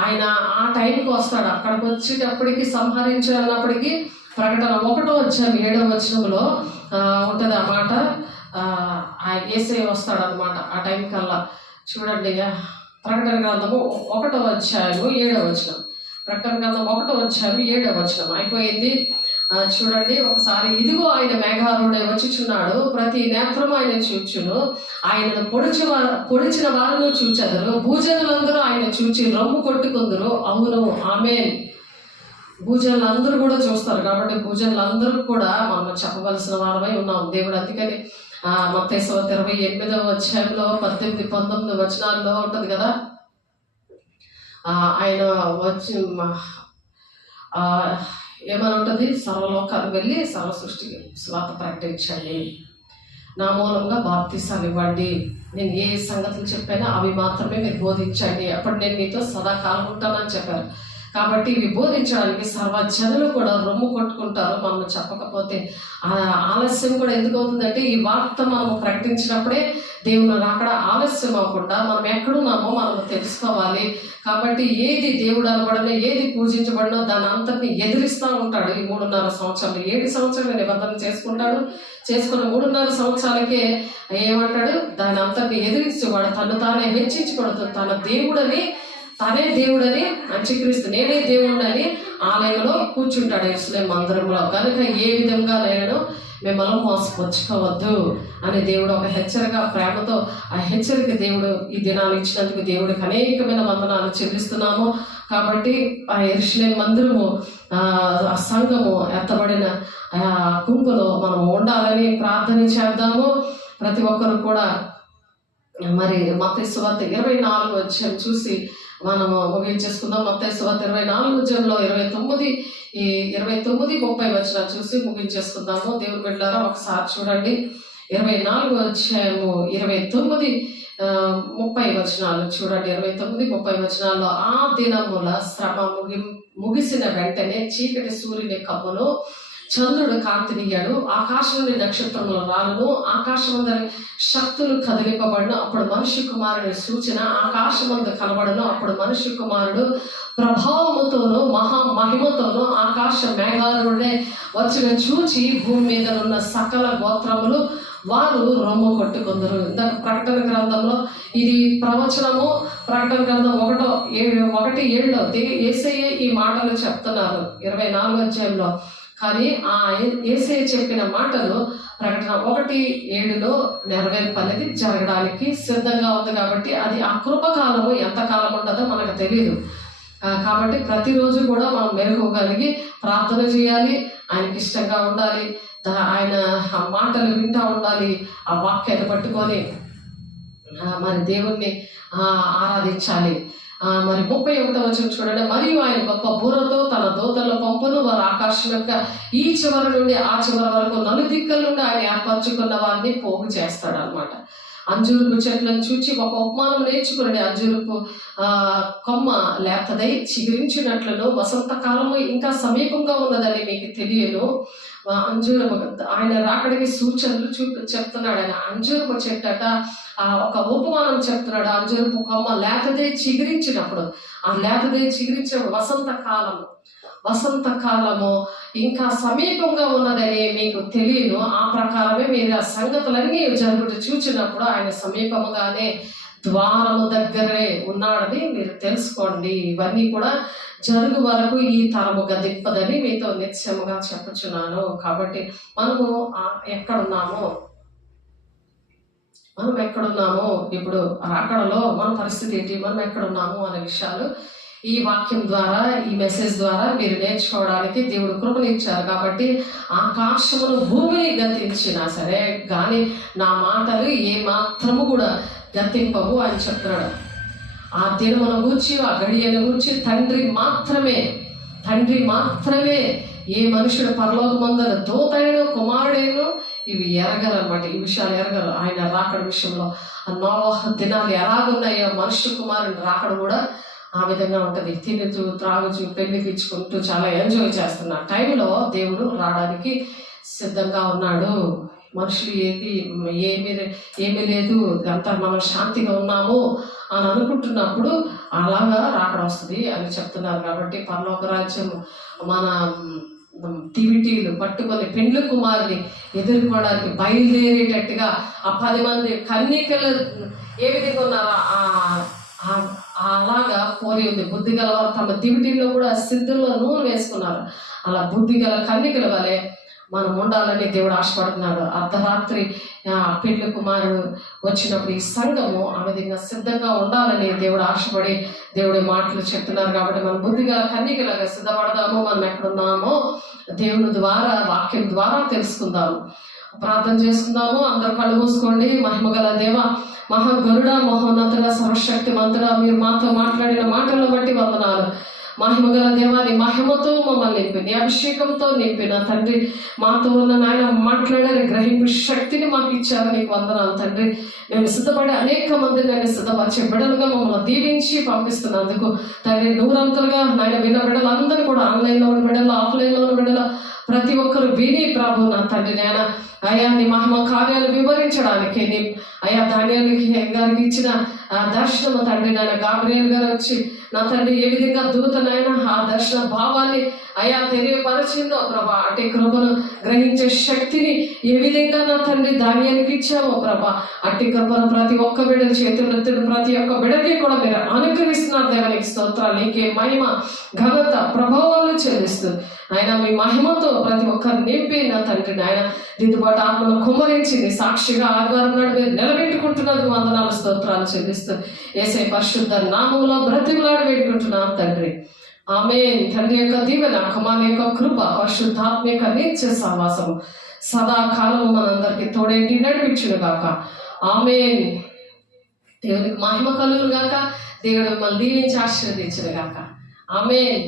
ఆయన ఆ టైంకి వస్తాడు. అక్కడికి వచ్చేటప్పటికి సంహరించు అన్నప్పటికీ ప్రకటన 1వ-7వ ఉంటుంది ఆ మాట. యేసయ్య వస్తాడు అనమాట ఆ టైం కల్లా. చూడండి ప్రకటన గ్రంథము 1వ-7వ ప్రకటన గ్రంథం 1వ-7వ అయిపోయింది. చూడండి ఒకసారి. ఇదిగో ఆయన మేఘారుడై వచ్చుచున్నాడు, ప్రతి నేత్రం ఆయన చూచును, ఆయనను పొడిచిన వారిని చూచెదరు, భూజనులందరూ ఆయన చూచి రొమ్ము కొట్టుకుందరు. అవును, ఆమేన్. భూజనులందరూ కూడా చూస్తారు కాబట్టి భూజనులందరూ కూడా మనం చెప్పవలసిన వారమై ఉన్నాం. దేవుడు అందుకని మత్తయి సువార్త 28వ 18-19 ఉంటుంది కదా. ఆయన వచ్చి ఏమని ఉంటుంది, సర్వలోకానికి వెళ్ళి సర్వ సృష్టికి సువార్త ప్రకటించండి, నా మూలంగా బాప్తిసాలు ఇవ్వండి, నేను ఏ సంగతులు చెప్పానో అవి మాత్రమే మీరు బోధించండి, అప్పుడు నేను మీతో సదాకాలం ఉంటానని చెప్పారు. కాబట్టి ఇవి బోధించడానికి సర్వజనులు కూడా రొమ్ము కొట్టుకుంటారు మనం చెప్పకపోతే. ఆలస్యం కూడా ఎందుకు అవుతుందంటే ఈ వార్త మనం ప్రకటించినప్పుడే దేవుని రాకడ ఆలస్యం అవ్వకుండా మనం ఎక్కడున్నామో మనం తెలుసుకోవాలి. కాబట్టి ఏది దేవుడు అనబడినా ఏది పూజించబడినో దాని అంతటిని ఎదిరిస్తూ ఉంటాడు. ఈ 3.5 సంవత్సరాలు 7 సంవత్సరాలు నిబంధన చేసుకున్న 3.5 సంవత్సరాలకే ఏమంటాడు, దాని అంతటిని ఎదిరించేవాడు తను తానే హెచ్చించబడుతుంది. తనే దేవుడని అంత్యక్రీస్తు నేనే దేవుడని ఆలయంలో కూర్చుంటాడు యెరూషలేము మందిరంలో. కనుక ఏ విధంగా నేను మిమ్మల్ని మోసపుచ్చుకోవద్దు అని దేవుడు ఒక హెచ్చరిక, ప్రేమతో ఆ హెచ్చరిక దేవుడు ఈ దినాలు ఇచ్చినందుకు దేవుడికి అనేకమైన వందనాలు చెల్లిస్తున్నాము. కాబట్టి ఆ యెరూషలేము మందిరము ఆ సంఘము ఎత్తబడిన గుంపులో మనం ఉండాలని ప్రార్థన చేద్దాము. ప్రతి ఒక్కరు కూడా మరి మత్తయి సువార్త 24 చూసి మనము ముగించేసుకుందాం. మత్తయి సువార్త 24 29-30 చూసి ముగించేసుకుందాము. దేవుని బిడ్డలారా ఒకసారి చూడండి. 24 29-30 చూడండి. 29-30 ఆ దినముల శ్రమ ముగిసిన వెంటనే చీకటి సూర్యుని కమ్మును, చంద్రుడు కాంతినియ్యాడు, ఆకాశం నుండి నక్షత్రములు రాలును, ఆకాశమందరి శక్తులు కదిలింపబడును. అప్పుడు మనుష్య కుమారుని సూచన ఆకాశమందు కనబడును. అప్పుడు మనుష్య కుమారుడు ప్రభావముతోనూ మహిమతోనూ ఆకాశ మేఘారుడే వచ్చిన చూచి భూమి మీద ఉన్న సకల గోత్రములు వారు రొమ్ము కొట్టుకుందరు. ఇందాక ప్రకటన గ్రంథంలో ఇది ప్రవచనము. ప్రకటన గ్రంథం 1:7 యేసయ్య ఈ మాటలు చెప్తున్నారు 24 కానీ ఆ యేసయ్య చెప్పిన మాటలు ప్రకటన 1:7 నెరవేర్పు అనేది జరగడానికి సిద్ధంగా ఉంది. కాబట్టి అది ఆ కృపకాలము ఎంతకాలం ఉంటుందో మనకు తెలియదు. కాబట్టి ప్రతిరోజు కూడా మనం మెరుగుగలిగి ప్రార్థన చేయాలి, ఆయనకి ఇష్టంగా ఉండాలి, ఆయన మాటలు వింటూ ఉండాలి, ఆ వాక్యాన్ని పట్టుకొని మరి దేవుణ్ణి ఆరాధించాలి. మరి 31 చూడండి. మరియు ఆయన గొప్ప బూరతో తన దూతల పంపును, వారు ఆకాశం యొక్క ఈ చివరి నుండి ఆ చివరి వరకు నలుదిక్కల నుండి ఆయన ఏర్పరచుకున్న వారిని పోగు చేస్తాడు అనమాట. అంజూరుపు చెట్లను చూచి ఒక ఉపమానం నేర్చుకున్నాడు. అంజూరుపు కొమ్మ లేతదై చిగురించినట్లను వసంతకాలము ఇంకా సమీపంగా ఉన్నదని మీకు తెలియను. అంజూరపు ఆయన రాకడికి సూచనలు చెప్తున్నాడు. ఆయన అంజూరపు చెట్టట ఒక ఉపమానం చెప్తున్నాడు. అంజూరపు కొమ్మ లేతదే చిగురించినప్పుడు, ఆ లేతదే చిగురించినప్పుడు వసంత కాలము ఇంకా సమీపంగా ఉన్నదని మీకు తెలియను. ఆ ప్రకారమే మీరు ఆ సంగతులన్నీ జరుగుతూ చూచినప్పుడు ఆయన సమీపంగానే ద్వారము దగ్గరే ఉన్నాడని మీరు తెలుసుకోండి. ఇవన్నీ కూడా జరుగు వరకు ఈ తరము గదింపదని మీతో నిశ్చయముగా చెప్పుచున్నాను. కాబట్టి మనము ఎక్కడున్నాము ఇప్పుడు రాకడలో మన పరిస్థితి ఏంటి, మనం ఎక్కడున్నాము అనే విషయాలు ఈ వాక్యం ద్వారా, ఈ మెసేజ్ ద్వారా మీరు నేర్చుకోవడానికి దేవుడు కృపనిచ్చారు. కాబట్టి ఆకాశమును భూమిని గతించినా సరే కానీ నా మాటలు ఏ మాత్రము కూడా గతింపవు అని చెప్తున్నాడు. ఆ దినమును గూర్చి, ఆ గడియను గూర్చి తండ్రి మాత్రమే ఏ మనుషుడు పరలోకమందున దూతైన కుమారుడైన ఇవి ఎరగరు అనమాట. ఈ విషయాలు ఎరగరు. ఆయన రాకడ విషయంలో నోవహు దినాలు ఎలాగున్నాయో మనుష్య కుమారుని రాకడ కూడా ఆ విధంగా ఉంటుంది. తినుతూ త్రాగుచూ పెళ్లి పిచ్చుకుంటూ చాలా ఎంజాయ్ చేస్తున్న టైంలో దేవుడు రావడానికి సిద్ధంగా ఉన్నాడు. మనుషులు ఏమీ లేదు, అంతా మనం శాంతిగా ఉన్నాము అని అనుకుంటున్నప్పుడు అలాగా రాకడ వస్తుంది అని చెప్తున్నారు. కాబట్టి పరలోక రాజ్యం మన దివిటీలు పట్టుకొని పెండ్లి కుమారుని ఎదుర్కోవడానికి బయలుదేరేటట్టుగా ఆ 10 మంది కన్యకలు ఏ విధంగా ఉన్నారో అలాగా పోలి ఉంది. బుద్ధి గలవారు తమ దివిటీల్లో కూడా సిద్ధుల్లో నూనె వేసుకున్నారు. అలా బుద్ధి గల కన్యకల వలె మనం ఉండాలని దేవుడు ఆశపడుతున్నాడు. అర్ధరాత్రి పెళ్లి కుమారుడు వచ్చినప్పుడు ఈ సంఘము ఆ విధంగా సిద్ధంగా ఉండాలని దేవుడు ఆశపడి దేవుడి మాటలు చెప్తున్నారు. కాబట్టి మనం బుద్ధిగా కన్యకలాగా సిద్ధపడదాము. మనం ఎక్కడున్నామో దేవుని ద్వారా, వాక్యం ద్వారా తెలుసుకుందాము. ప్రార్థన చేసుకుందాము. అందరు కళ్ళు మూసుకోండి. మహిమగల దేవ, మహాగరుడ, మహోన్నతుడ, సర్వశక్తి మంతుడా, మీరు మాతో మాట్లాడిన మాటలను బట్టి వందనాలు. మహిమగల దేవా, నీ మహిమతో మమ్మల్ని నింపి, నీ అభిషేకంతో నింపిన తండ్రి, మాతో ఉన్న నాయన మాట్లాడే గ్రహింపు శక్తిని మాకు ఇచ్చారు. నీకు వందనాలు తండ్రి. మేము సిద్ధపడి అనేక మంది నేను సిద్ధపరిచే బిడ్డలుగా మమ్మల్ని దీవించి పంపిస్తున్నందుకు తండ్రి నూరంతలుగా నాయన విన్న బిడ్డలు అందరూ కూడా ఆన్లైన్లో ఉన్న బిడ్డలు, ఆఫ్లైన్లో ఉన్న బిడ్డలు ప్రతి ఒక్కరు విని ప్రభు నా తండ్రి నాయన అయా నీ మహిమ కార్యాలు వివరించడానికి నీ అయా దానియేలు గారికి ఇచ్చిన దర్శనము తండ్రి నాయన గాబ్రియేల్ గారు వచ్చి నా తండ్రి ఏ విధంగా దూతనైనా ఆ దర్శన భావాన్ని అయా తెలియపరిచిందో ప్రభా, అటు కృపను గ్రహించే శక్తిని ఏ విధంగా నా తండ్రి దానియేలుకి ఇచ్చామో ప్రభా, అట్టి కృపను ప్రతి ఒక్క బిడ్డ చేతులెత్తిన ప్రతి ఒక్క బిడ్డకి కూడా మీరు అనుగ్రహిస్తున్నారు. దేవానికి స్తోత్రాలు. నీకే మహిమ, ఘనత, ప్రభావాలు చెల్లిస్తూ ఆయన మీ మహిమతో ప్రతి ఒక్కరు నింపి నా తండ్రి నాయన దిద్దుబాటు ఆత్మను కుమ్మరించింది సాక్షిగా ఆదివారం నాడు మీరు నిలబెట్టుకుంటున్నందుకు వందనాలు, స్తోత్రాలు చెల్లిస్తూ యేసయ్య పరిశుద్ధ నామములో బ్రతిమలాడి వేడుకుంటున్నాం తండ్రి. ఆమేన్. తండ్రి యొక్క దీవెన, కుమారుని యొక్క కృప, పరిశుద్ధాత్మ యొక్క నిత్య సహవాసము సదాకాలము మనందరికీ తోడేంటి నడిపించును గాక. ఆమేన్. దేవునికి మహిమ కలుగును గాక. దేవుడు మిమ్మల్ని దీవించి ఆశీర్వదించును గాక. ఆమేన్.